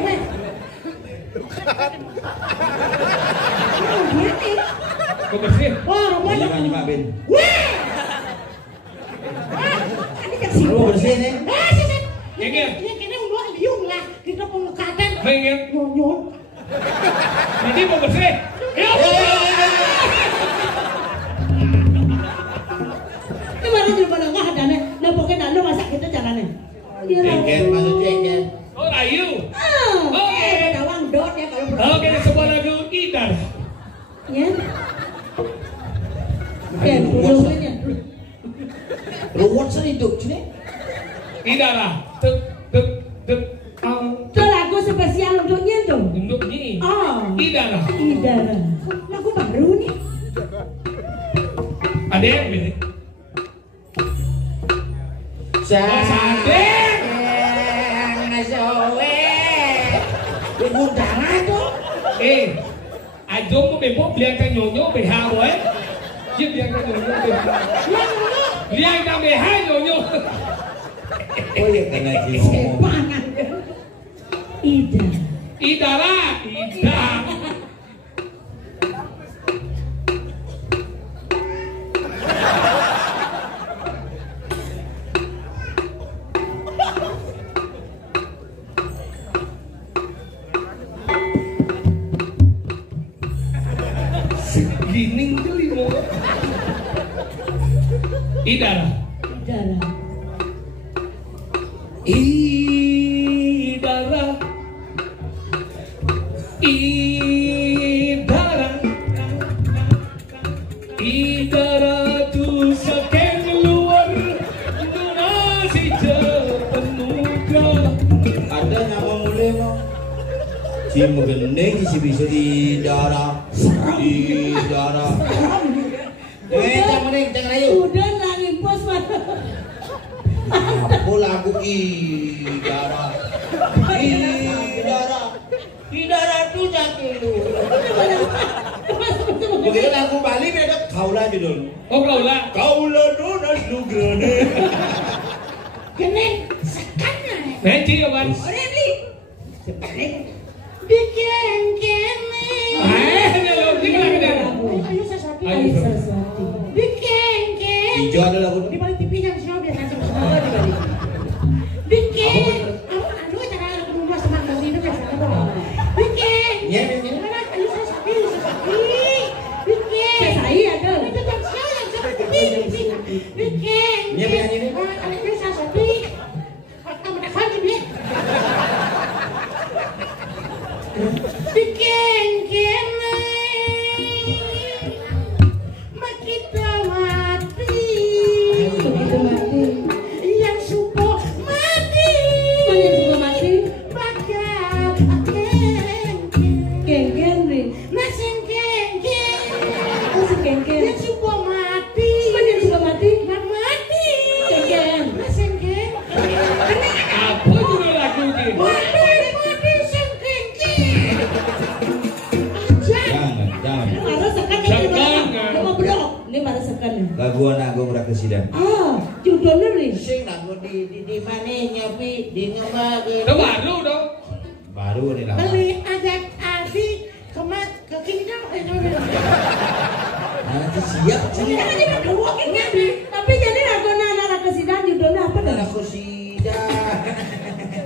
Kau bersih. Wah, Nyimak Ben. weh. Adik tak sih. Lu bersih nih. Sih. Yang Kena udah liung lah. Kita pengekatan. pengen. Nyon. Nanti mau bersih. Ya. Gimana juga pada nggak ada nih? Nah pokoknya lo masak kita caranya. Cengken masuk cengken. Oh Ayu. Ada wang dot ya kalau Oke, sebuah lagu Idar. Ya. Dulunya. Ruwet sedikit sini. Idar lah. Tuk. Itu lagu spesial untuknya tuh. Untuk ini. Oh. Idar lah. Idara. Lagu baru nih. Ada yang ini. Sadeng ngasowe. Undangan tuh. Ajo mo bebo bilang kan nyonyo beha boy. Dia bilang kan nyonyo beha. Bilang kan beha nyonyo. Oh ya kena ngomong. Pangan. Ida. Idara, Ida. Gining jeli mo. Idara. Idara. Idara. Idara. Idara tu saking luar donasi penuga. Ada nama mulai mau. Cim gendeng isi bisa di darah. Jangan ayo. Udah nangis bos mah. Apa lagu idara? Idara tuh sakit lu. Begitu lagu Bali beda kaula judul. Oh kaula. Kaula donas nugrane. Kenen sakana. Nanti kawan. Orang beli. Bikin kene. Hello, kita lagi. Ayo sesuatu. Ayo sesuatu. Bikin kene. Hijau ada lagu. Di balik TV-nya semua biasa semua di balik. Bikin. Aduh, cara lagu dua sama lagu ini biasa apa? Bikin. Ya. Ayo sesuatu. Bikin. Saya ada. Itu kan saya bikin. Bikin. Ya penyanyi ini. Ayo sesuatu. Kamu dah faham ni? Bikin kene makita mati yang supo mati bakal udah presiden. Judulnya nih. Sing lagu di mana nyapi di ngembang. Itu baru dong. Baru nih lah. Beli adik ke kingdom. Nanti siap. Jangan dia berdua tapi jadi lagu anak kesida judulnya apa dah? Aku sidang.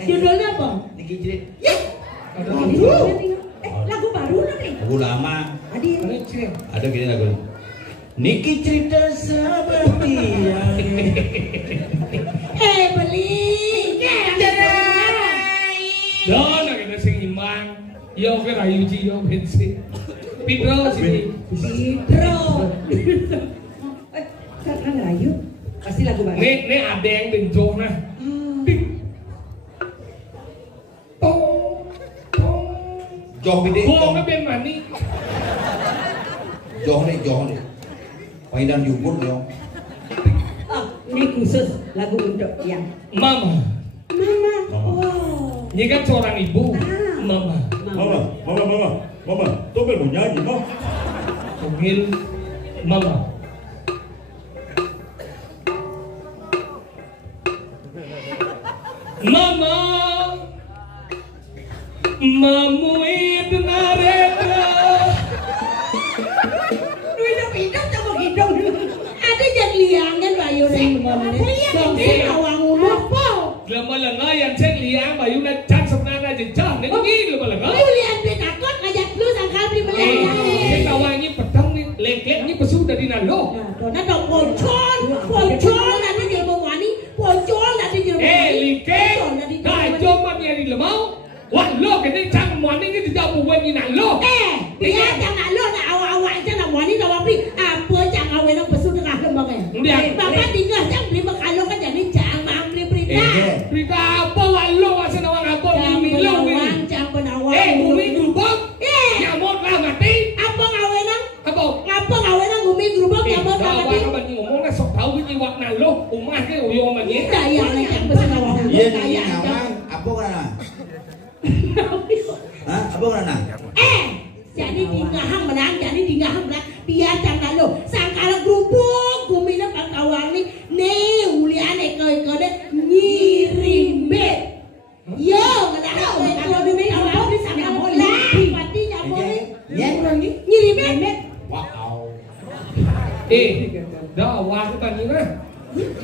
Judulnya apa? Niki Cirit. Ya. Lagu baru nih. Lagu lama. Ada gini lagu. Niki cerita seperti yang beli. Đó là kita sing imbang. Yo ke rayu ji yo bensin. Pidro sini. Pidro. Kan rayu. Kasih lagu baru. Nih ada yang benjok nah. Joh gede. Gua nggak ben mani. Joh nih. Paidan jubur dong. Ini khusus lagu untuk yang Mama. Wow. Ini kan seorang ibu. Mama. Mama, Tobel mau nyanyi, Mama. Panggil Mama. Mama. Mamu itu nareta. Hidup sama hidup. Ada yang liangan bayu ring mama. Sampai awang apa? Lama-lama yang cek liang bayu na cak sebenarnya jejak. Nih gini lama-lama. Lian betakot ngajak lu sangkal beli beli. Kita wangi petang nih, lek ni pesu dari nalo. Nah, dong poncol nanti dia mau wani, poncol nanti dia mau. Like, kacau mana di lemau. Wah lo kena cang wani ni tidak mau wani nalo. Dia jangan lo nak awak-awak jangan wani nak wapi. Apa jangan awak nak pesu dengan lembangnya. Bapak tinggal jangan beli bakalo kan jadi jangan beli berita. Berita apa walo asal awak apa bumi lo ni. Jangan penawang. Bumi gerubak. Nyamuk lah mati. Apa ngawen nang? Apa? Ngapa ngawen nang bumi gerubak nyamuk lah mati? Awak apa ni ngomong nak sok tahu ni wak nalo. Umah ke uyo mani. Daya nak jangan pesu nawang. Iya nih ngawang. Apa kana? Hah? Apa kana? Jadi tinggahan menang, biar jangan lo. Sangkala gerubuk bumi nak pangkawang ni. Nih uliane kau deh nyirim bet. Yo, nggak kalau bumi awal di sana boleh. Pati boleh. Nyirim bet. Wow. Dah awak tadi na.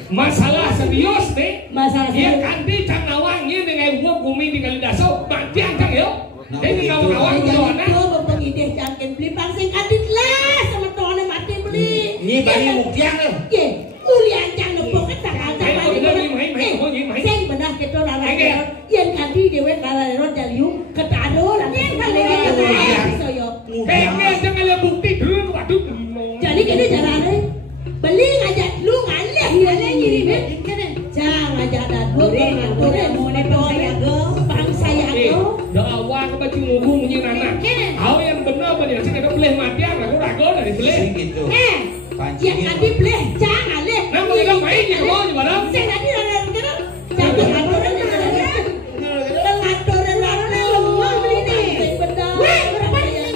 Masalah serius deh. Masalah Dia kanti cang awangnya dengan gua bumi di kali dasau. Bantian cang yo. Jadi awang Jangan na. tuh bapak ide jangan beli pangsing kadit lah sama tuannya mati beli. Ini bagi muktiang lo. Ye, ulian jangan lupa kata Sing benar kita lara yang kanti dewe lara jaliu ketado lah. Bisa yo. Jangan lihat bukti dulu. Waduh. Jadi gini caranya beli ngajak lu ngalih nyirim jangan ngajak dadu ngatur mau bangsa ya go Dah awak ke baju ngubung punya anak. Kau yang benar benar sih kada boleh mati aku ragu dari boleh. Gitu. Yang nanti boleh jangan leh. Nama kita main ya mau di mana? Saya nanti ada kita jangan ngatur ngatur lemah beli nih. Benar. Berapa ini?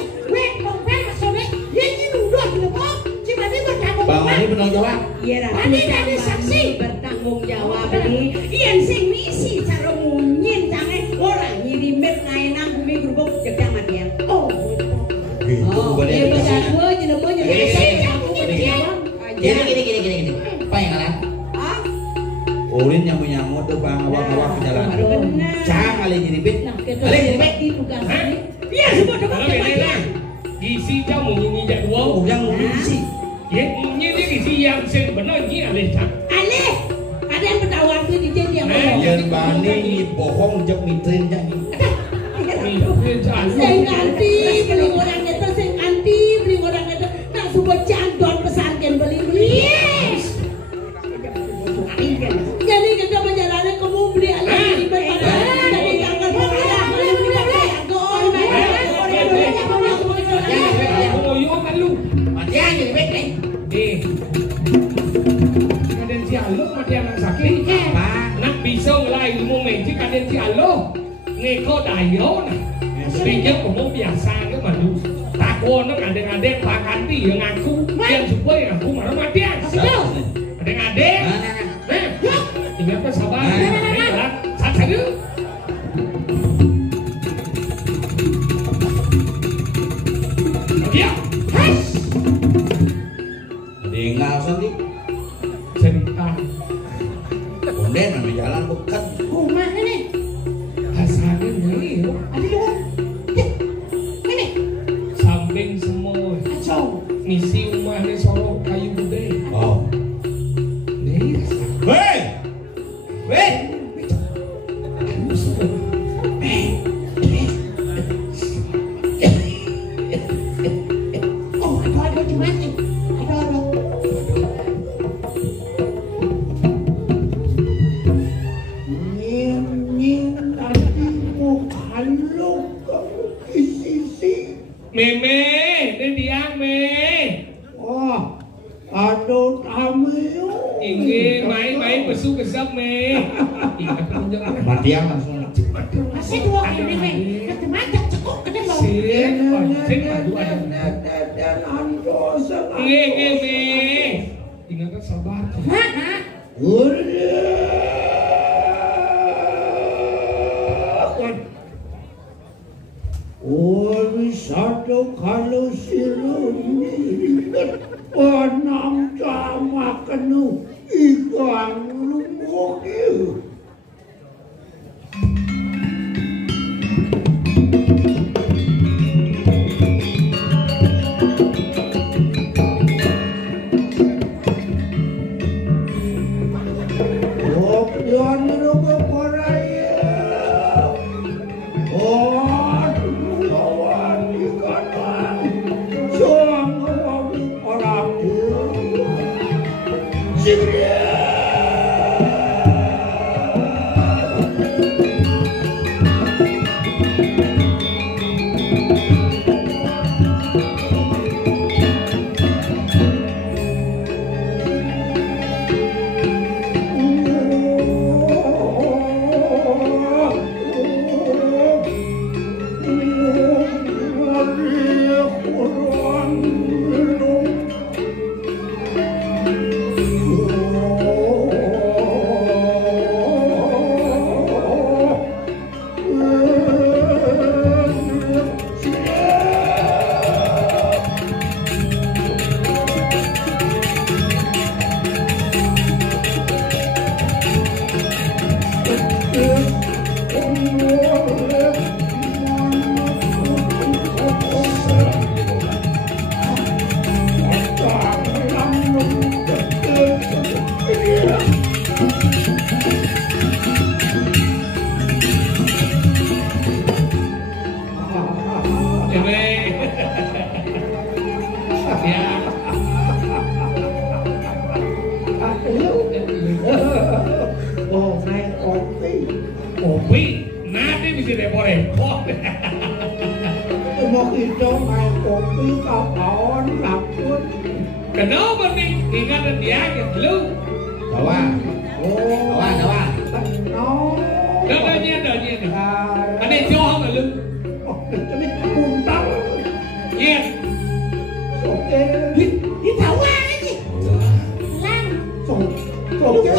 Kompen maksudnya dia ini udah lemah. Cuma dia bertanggung Bang jawab. ini penanggung jawab. Iya lah. Ini dari saksi bertanggung jawab ini. Yang sing misi cara munyin jangan orang nyirimet naenang bumi gerubuk jedang mati ya. Oh. Iya betul. Gua jenemu Gini. Apa yang kalah? Ulin nyamuk tuh bang awak-awak ke jalan. Cang kali nyiribit. Kali nyiribit di tugas. Iya semua dapat kematian. Isi kamu ini jadwal. Yang ngisi. Ya ini dia isi yang sebenarnya ini alih cak. Alih. Ada yang bertawar tuh di jadi yang Yang bani bohong jek mitrin jangan. Sing anti beli orang itu sing anti beli orang itu nak subuh jandon pesantren beli. Jadi kita menjalani kamu beli alat di mana? Jadi jangan mengalah beli Matian nyiribit nih. Kadensi alo mati anak sakit. Nak bisa ngelai ilmu magic kadensi alo. Ngeko dayo nah. Sedikit kamu biasa ke madu. Takut nak ada-ada pakanti yang aku yang supaya aku marah matian. Ada Den anu jalan bekat. Rumah ini. Asalnya nih, Ada di mana? Ini. samping semua. Kacau. Misi rumahnya Solo kayu gede. Oh. Nih, Hei. Hei. Oh, ada di mana? Ada. Meme, dan dia me. Oh, aduh tamu. Inge, main besu kesap me. Ingat penunjuk. Matiang langsung. Masih dua ini, Mei. Kata mantap cukup kena mau. Sin madu ada. Inge me. Ingat sabar. Hah? Satu kalau siruni penam sama kenu ikan lumukil. Kopi, nanti bisa repot-repot. Mau itu main kopi kawan lapun. Kenapa nih? Ingat dia gitu. Bawa. Bawa. Danya. Ada jauh nggak lu? Ini muntah. Iya. Oke. Di bawah aja. Lang. Oke.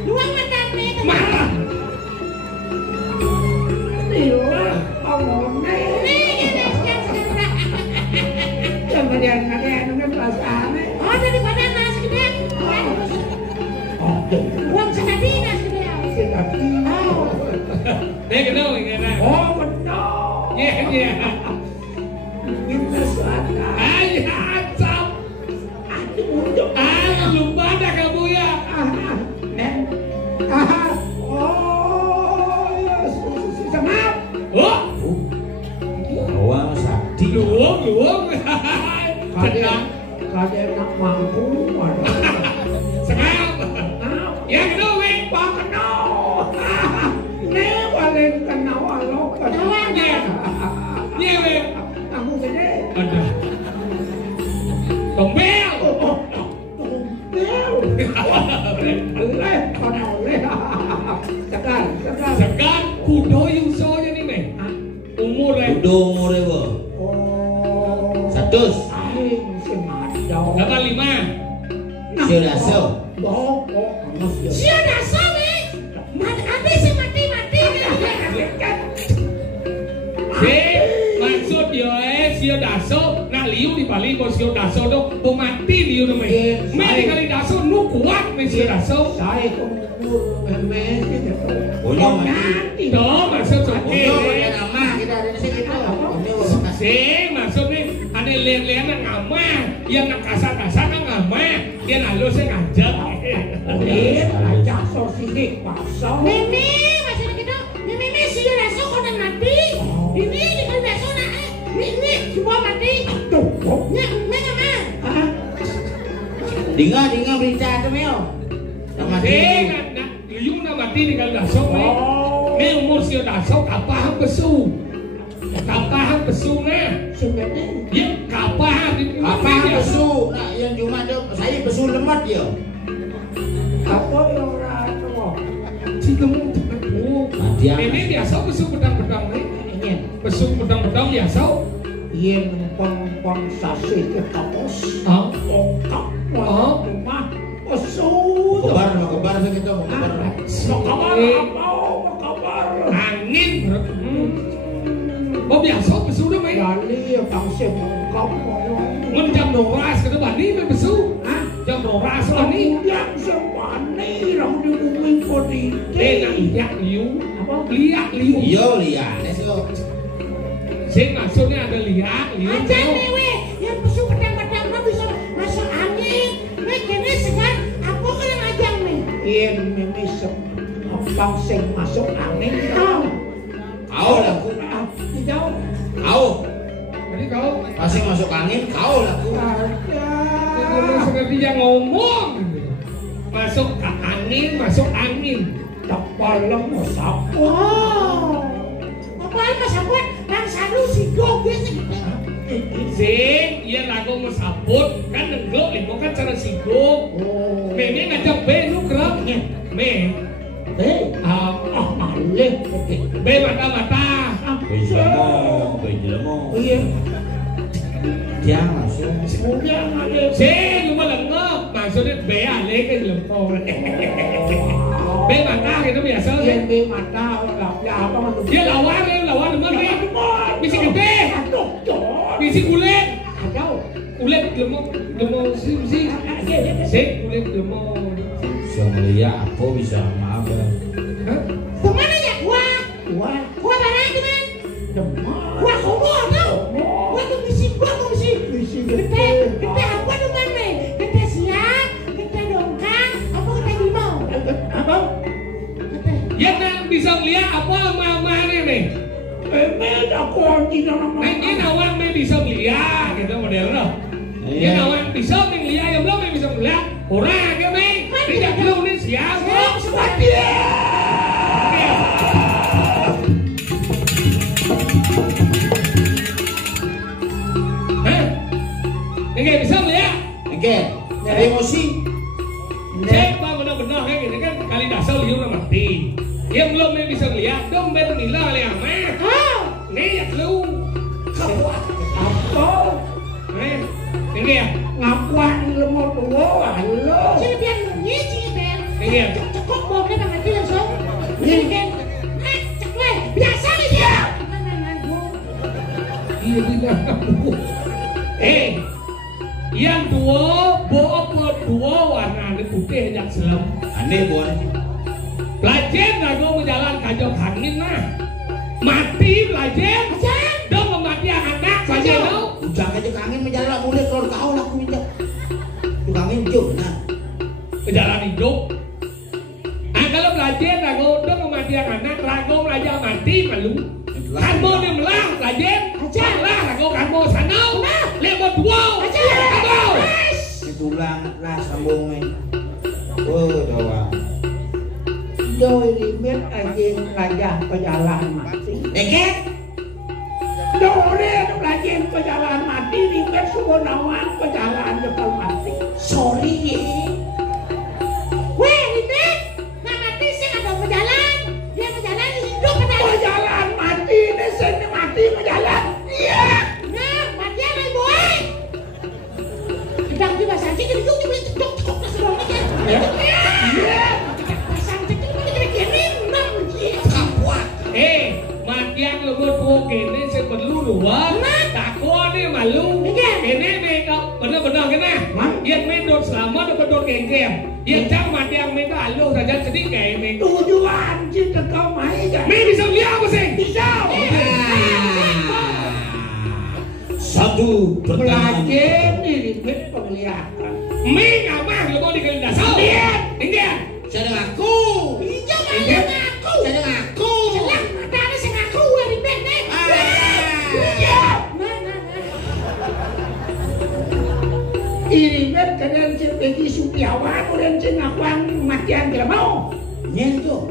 Luang mata mereka. Marah. Inilah awalnya. Kemudian dengan perasaannya. Oh, daripada nasi gede. Uang sekali nasi gede. Dia kenal ingat. Oh benar. Iya. Kita suara. Ayah acap. Lupa dah kamu ya. Semangat. Oh, Bawa sakti. luang. Sedang. Kada nak mampu. Sekarang. Ya kenal weh. Pak kenal. Nih paling kenal lo kenal. Iya weh. Aku gede. Ada. Tombel. Sekarang kudo yung soalnya nih meh. Umur Kudu umure wo. 100. Berapa 5? Sudah so. Siapa sabi? Mati si mati. Si maksud dia sio daso nak liu di bali ko sio daso do pemati dia do me di kali daso nu kuat me sio daso Saya kumur memes gitu. Punya Nanti. do maksud Punya okay nama kita ada di sini tuh. sih maksudnya ada lihat-lihat ngama yang kasar-kasar ngama dia halus ngajak Iya, ajak sosidik pasal. Mimi masih gitu. Mimi sih rasa kau dan mati. Ini di kali rasa nak. Ini semua mati. Tuh, Nya, mana mah? ah, Dinga berita tuh Meo. Nama dia. liu na mati di kali daso me umur sio daso kapahang besu na sebenarnya ya kapahang Apa besu? Nah, yang cuma ada saya besu lemat dia. apa yang orang tua? Citemu Dia ini biasa besu pedang-pedang nih Ini, besu pedang-pedang biasa ia numpang sasi ke kapos. ah Ongkap, Oh. rumah, pesut. kebar saya kita mau kebar. Mau kabar apa? Mau kabar? angin oh biasa besu dong me Kali bang semongkap mun jam doras ke depan nih me besu Hah? jam doras lah nih Yang semani orang di bumi politik. nang liak liu Apa? liak liu Iya lihat, let's go. sing maksudnya ada liak liu Aja dewe yang pesu pedang-pedang mah bisa masuk angin. Nih kini segar aku kan yang ajang nih. Iya memisem. Bang sing masuk angin. Oh. Kau laku, Ah, tidak. kau jadi kau masih masuk angin, kau laku. Lu seperti yang ngomong masuk ke angin Tak palang mo sapo. Oh. Apaan mas aku bang Sanu si goge segitu. sing iya lagu mesabut kan nenglok limo kan cara siguk Oh. memang ngajak be lu kerap me Malih. be mata-mata Bejlemo. Iya. Dia masuk. Mudah ada. sing lu melengok maksudnya be ale ke lempor be mata itu biasa Yang di mata ya apa mantu. dia lawan mana bisi gede Aduh, John. bisi kulit Aduh. kulit lemok sih kulit lemok Semulia aku bisa maaf ya. hah Kemana ya gua? Wah, Gua barang cuman. demam. Gua kumur tau. Gua tuh misi Bisi gede apa cuman nih? Gede siang, gede dongkang, apa gede limau? Apa? Gede. ya nang bisa lihat apa mama-mama nih Emet aku anjing nama. ini nawang me bisa lihat gitu modelnya ini nawang bisa lihat yang belum bisa lihat orang ya me tidak belum nih siapa hah ini bisa lihat Oke, ada emosi. cek bang benar-benar kayak gini kan kali dasar liu udah mati yang belum me bisa lihat dong me nila oleh amat Oh. nih ya lu Apa? ini ya Ngapuan lemot tua, halo. Sini biar nunyi sini biar. ini ya Cekok bokeh bang Adi langsung. Ini kan. Cek we. Biasa nih dia. Nah, gua. iya tidak yang dua warna putih jak selam Aneh boy. belajar lagu jalan kajau angin nah mati belajar dong memati anak saja tau Ujang aja kangen menjalan mulai keluar kau laku minta. Tukangin jauh nah. ke jalan hidup kalau belajar lagu dong memati anak lagu belajar mati malu Karbo ni melang belajar lah lagu karbo sana lewat dua karbo Tulang lah sambung main. Oh doang. Đôi limit anjing lajah pejalan mati. Deket. Dore anjing pejalan mati limit semua nawang pejalan jepang mati. Sorry ye. Weh, Limet. Nggak mati sih nggak berjalan. Dia berjalan hidup pedang. Pejalan mati ini sini mati pejalan. Iya. Nah, mati apa boy? Pedang juga sakit jadi juga beli cekok terus sebelumnya kan. Iya. Pasang cekok itu kira-kira enam gitu. Kapuat. matian lu dua kene saya perlu dua takut nih malu Iya. kene me pengenggem. Yang cang mati yang mereka lo saja sedih kayak mereka. Tujuan cinta kau mai kan? Me bisa lihat apa sih? Bisa. Satu pertanyaan. Belajar nih penglihatan. Me nggak mah lo mau dikali dasar. Lihat. Saya ngaku. Iya mah ngaku. Saya ngaku. Jelas matanya sing ngaku dari bene. Iya. Ini kan kadang Peggy Sutiawan dan ngakuan matian kira mau. Nyentuh.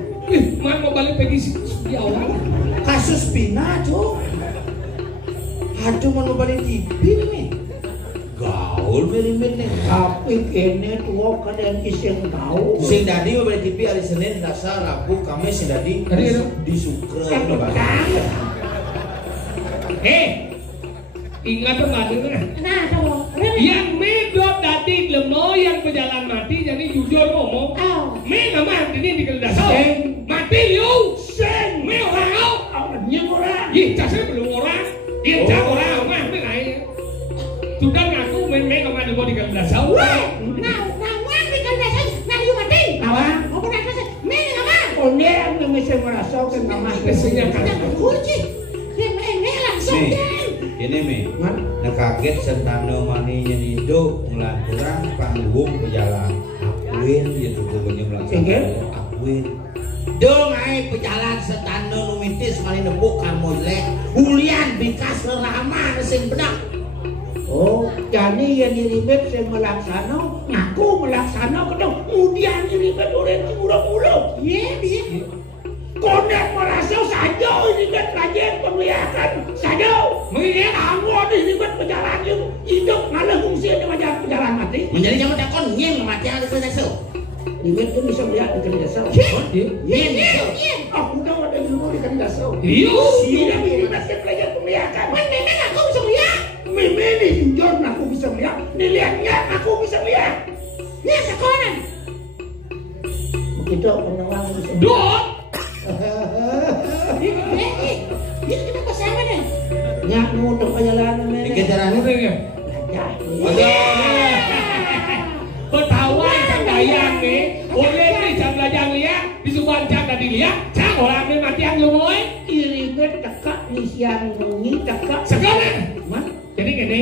Man mau balik pergi si Sutiawan. Kasus Pina tuh. Aduh mau balik TV nih. Gaul meri-meri. Tapi kene tua kadang kisah tahu. Sing dadi mau balik TV hari Senin, Selasa, Rabu, Kamis sing dadi di Sukre. Ingat nggak dengar? Nah, coba. Yang medot dati lemo yang berjalan mati jadi jujur ngomong. Me nggak mati ini di dasar. Mati you. Sen. Me orang kau. Awalnya orang. Ih, saya belum orang. Dia cak orang mah me ngai. Sudah ngaku me nggak mati mau di dasar. Nah, wan di dasar. Nah, you mati. Apa? Apa nak rasa? Me nggak mah. Onde yang mesti merasa ke nama Biasanya kan. Kunci. Me langsung deh. Ini mi, nah kaget sentano maninya nido ngelanturan panggung berjalan akuin ya tuh pokoknya melaksanakan akuin dong ay pejalan sentano numitis mali nebuk kamolek hulian bikas lerama sing benak. Oh, jadi yang diribet saya melaksana, ngaku melaksana kedong, kemudian diribet orang murah-murah. Iya. Konek merasa saja ini kan kajian penglihatan saja. Mengingat awal ini kan perjalanan hidup ngalah fungsi ini perjalanan mati. Menjadi jaman takon nyeng mati ada kesel. Ribet itu bisa melihat di kandidat. Iya. Aku tahu ada ilmu di kandidat. Iya. Tidak ribet ke pelajar penglihatan. Memang aku bisa melihat. Memang hinjau aku bisa melihat. Nilihatnya aku bisa melihat. Ini sekolah. Begitu penawang bisa. Dot. Ini kenapa sama deh? Nyak nguduk perjalanan ini. Dikejaran Udah ya. Ketahuan kan dayang nih. Boleh nih jam belajar lihat di Subang jam tadi lihat. Cang orang nih mati yang lumoy. Iribet tekak ni siang bunyi tekak. Sekarang. Mas. Jadi gini.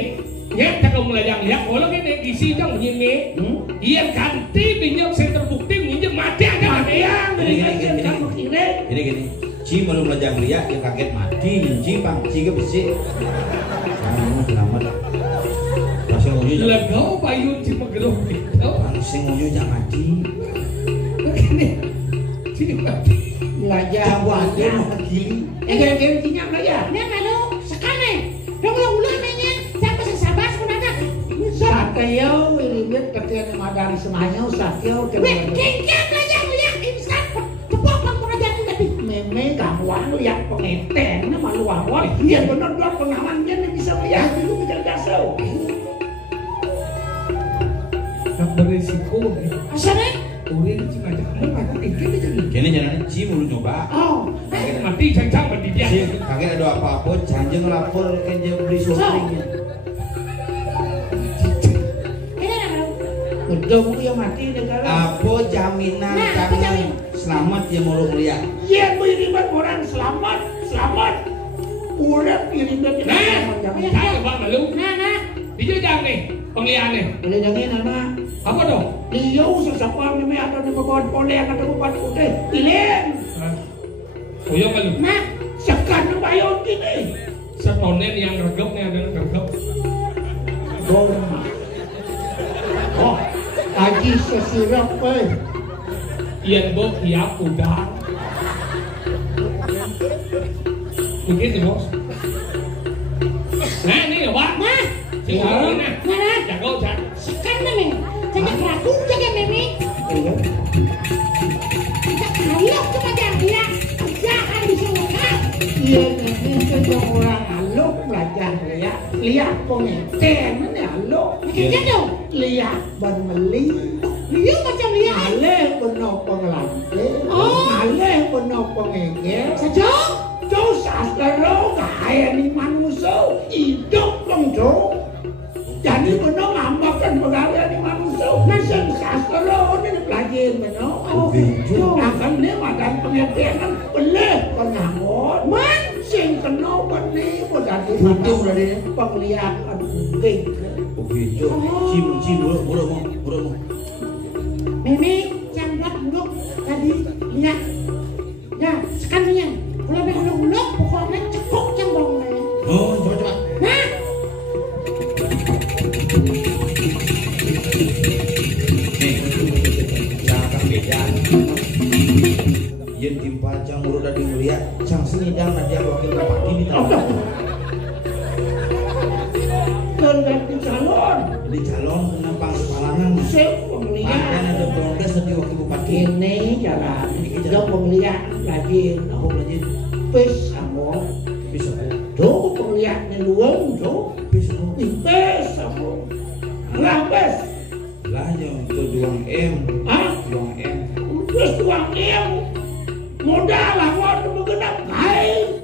Ya, tak kamu belajar lihat. Kalau gini isi dong ini. Iya ganti pinjam saya terbukti pinjam mati aja mati yang. Gini. Ci belum belajar lihat yang kaget mati, Ci pang Ci ke besi. Selamat. Masih nguyu. Legau payun Ci mageruh. Masih nguyu jangan mati. Begini. Ci mati. Belajar buat dia gili. Gini cinya belajar. Ini kalau sekarang. Dong ulang nanya. Siapa sabar sebenarnya? Satyo iribet pakai madang semuanya Satyo. Kengkeng belajar lihat ini sekarang. Tepuk pengajaran tapi. Memang gangguan lu yang pengeteng, nama lu awal. Dia benar-benar pengamannya nih bisa lihat dulu bisa gasau. Tak berisiko nih. Asalnya? Udah Ci ngajak kamu pada ikan aja nih. Gini jangan Ci mulu nyoba. Oh. Mati cang-cang mati dia. Ci kaget ada apa-apa, janjeng lapor ke dia beli syutingnya. Ini apa? Betul buku yang mati negara. Apa jaminan Nah, apa kamu jaminan? selamat yang mau lihat? Iya, iribet orang selamat. Udah iribet Nah, saya bang malu. Nah. Dia jangan nih penglihat nih. Boleh jangan nama. Apa dong? Dia usah siapa namanya ada di bawah boleh ada buat putih. Ilen. Uyang malu. Nah. Sekarang bayar gini. Setonen yang regep nih ada regep. Oh, Haji sesirap Ian bok hiap udah. Begitu bos. Nah ini ya pak. Nah. Tinggal ini. Mana? Jago cak. Sekarang memang. Saya keraku jaga meme. Ayo coba dia. Jangan disungkan. Iya, ini orang alok belajar lihat pengeteng ini alok. Macam tu. Lihat bermeli. Dia macam dia. Aleh penuh pengelantik. Oh. Aleh penuh pengengel. Saja. Jauh sastra kaya ni manusia hidup pengjo. Jadi penuh ngambakan pegawai ni manusia. Masih sastra rajin menong. Akan dia makan pengertian boleh penyangot. Man sing kena benih modal Untung dari penglihatan geng. begitu. Cim buruk mau. Meme yang blok tadi lihat. Ya, sekalian. Kalau blok pokoknya cepuk yang bongnya. Oh, coba. Nah, Jangan beda. Yen tim pajang urut dari ngeliat, cang senidang dia wakil bupati di tahun. Ganti calon. Jadi calon penampang sepalangan. Saya penglihatan. Ada progres dari wakil bupati. Ini jalan. Kita penglihatan rajin. Aku belajar Pes sama. bisa. Tuh penglihatan luang tuh. Bisa. Pes sama. Lapes. Lah yang itu 2M. Ah, 2M. terus tuang em. Modal lah mau bergenap kai.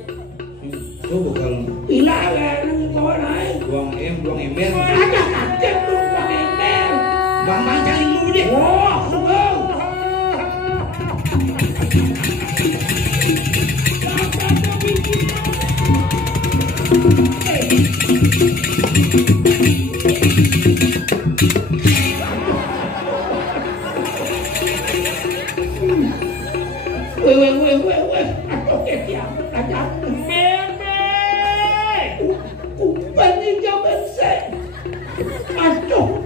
Itu bukan Ilah lah nang kawan ai. 2M ember. Ada kaget tuh tuang ember. Bang Bang ilmu dia. Wah, sebel. Weh. Atau ketiak tajam. Meme. Kupani jaman saya. Aduh.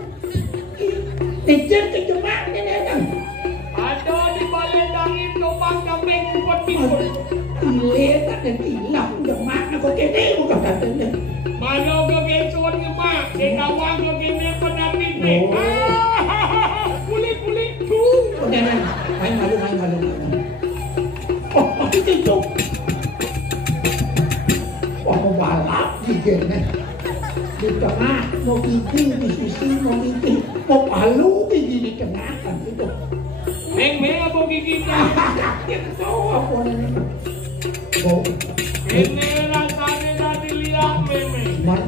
Teacher kejemak ni kan. Ada di balai dangin lubang kambing kumpul pikul. Ile tak ada tilang jemak aku kene bukan katanya. Mana kau kesuan ngemak? Kawan kau kene pendamping ni. Kulit. Jangan. Main malu. Oh, itu. Wah, balap begini. Di tengah mau gigi, diskusi mau gigi, mau palu gigi di tengah kan itu. Meng apa gigi kau? Itu apa namanya? Oh, Ini rasanya tadi lihat meme. man,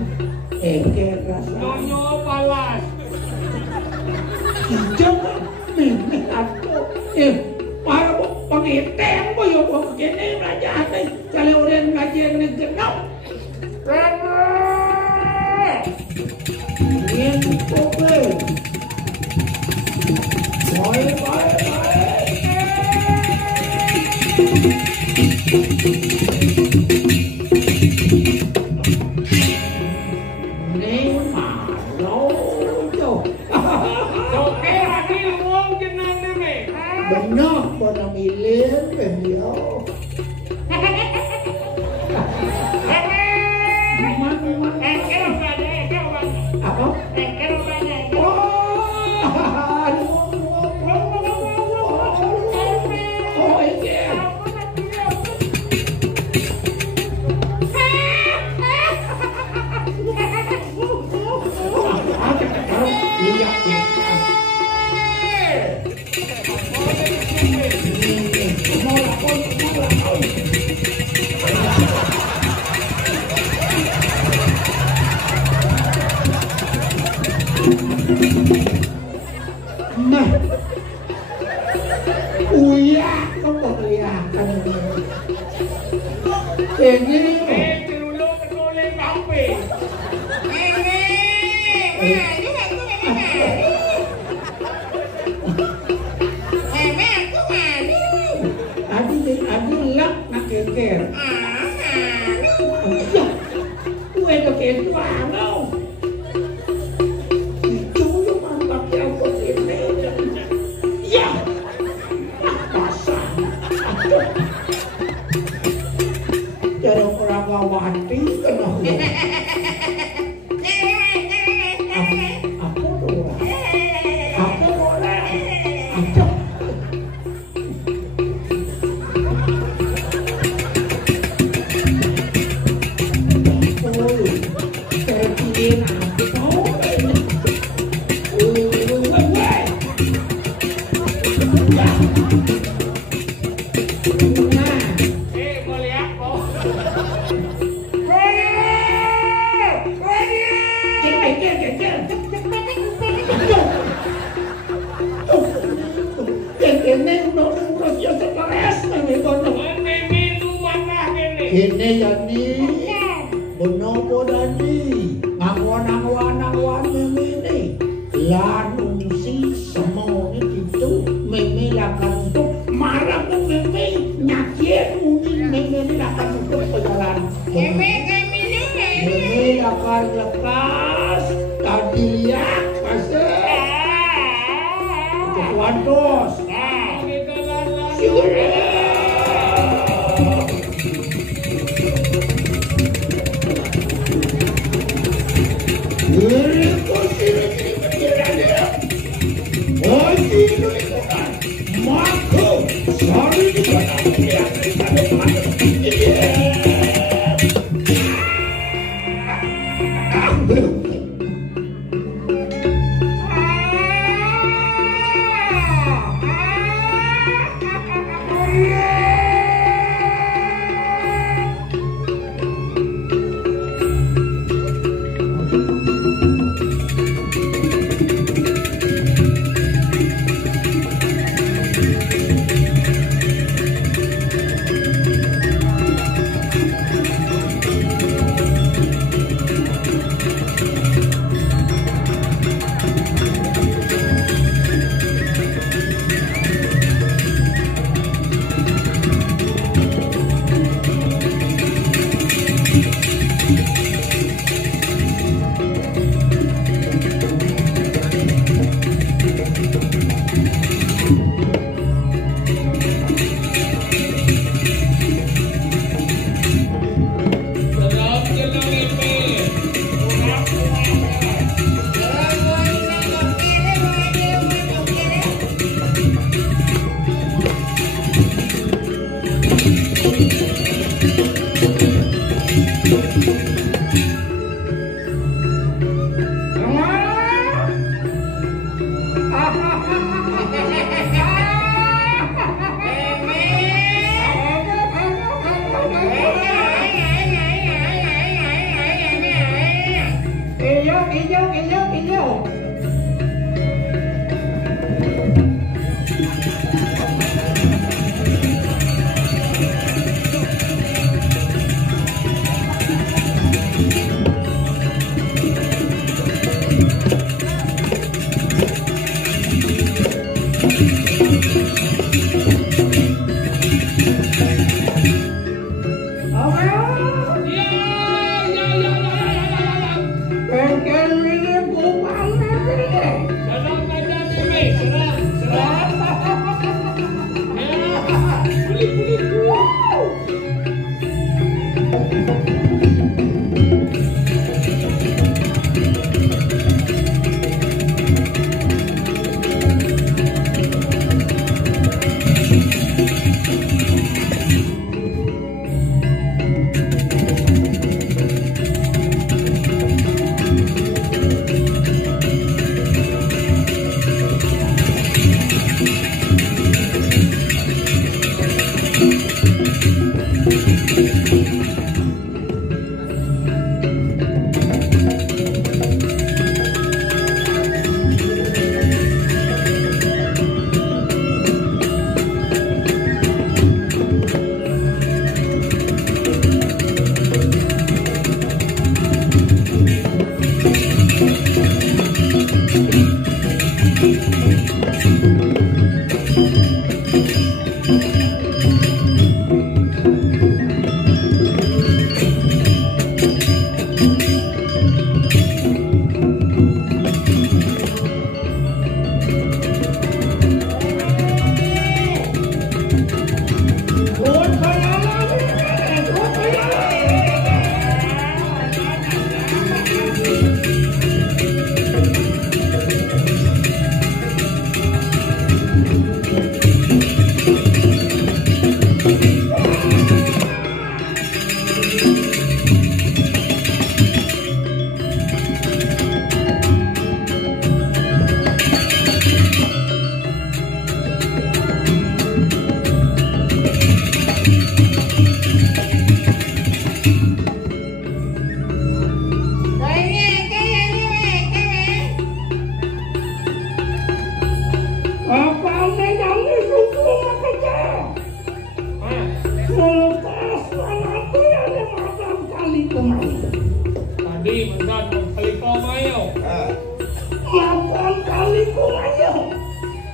rasa. Nonyo balas. Hijau, ini atau para pengiteng apa ya kok begini raja nih kalau orang ngaji yang genap. Ini kopi. Baik. Ini malu tu. Oke, hati uang jenang meme. Benar pada milir beliau. Apa? Oh, iya. Nah, uya kamu kelihatan ini. Dulu ketoleh bampe. Adi lak nak keker. Kue tu keker ano? Itu mantap yang kau ini. Ya, pasang. Jadi orang wawati kena. Apa tu? Apa boleh? Apa? Kene jani. Menopo dani. Ngangwan meme. Lanung si semuanya itu meme lakan untuk marah meme nyakit mungkin meme lakan untuk perjalanan. Meme akan lekas tadi lihat pasir. Kuantos.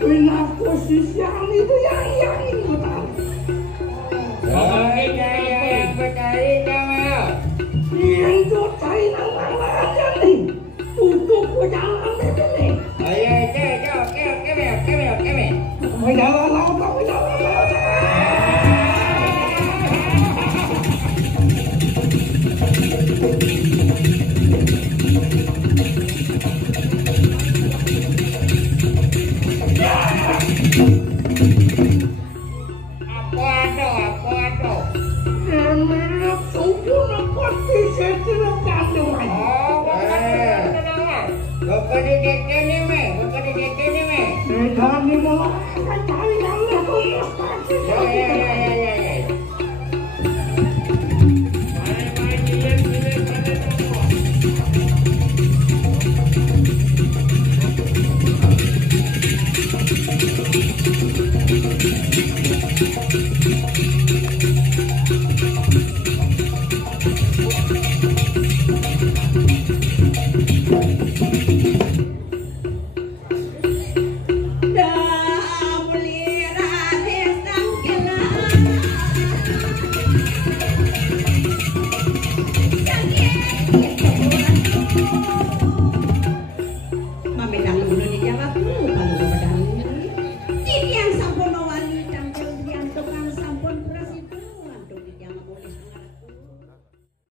Pina posisi yang itu yang ini betul. Yang berkali jangan. Yang itu cari nama aja nih. Untuk berjalan ini. Ayo, keme. Berjalan laut. Bapak di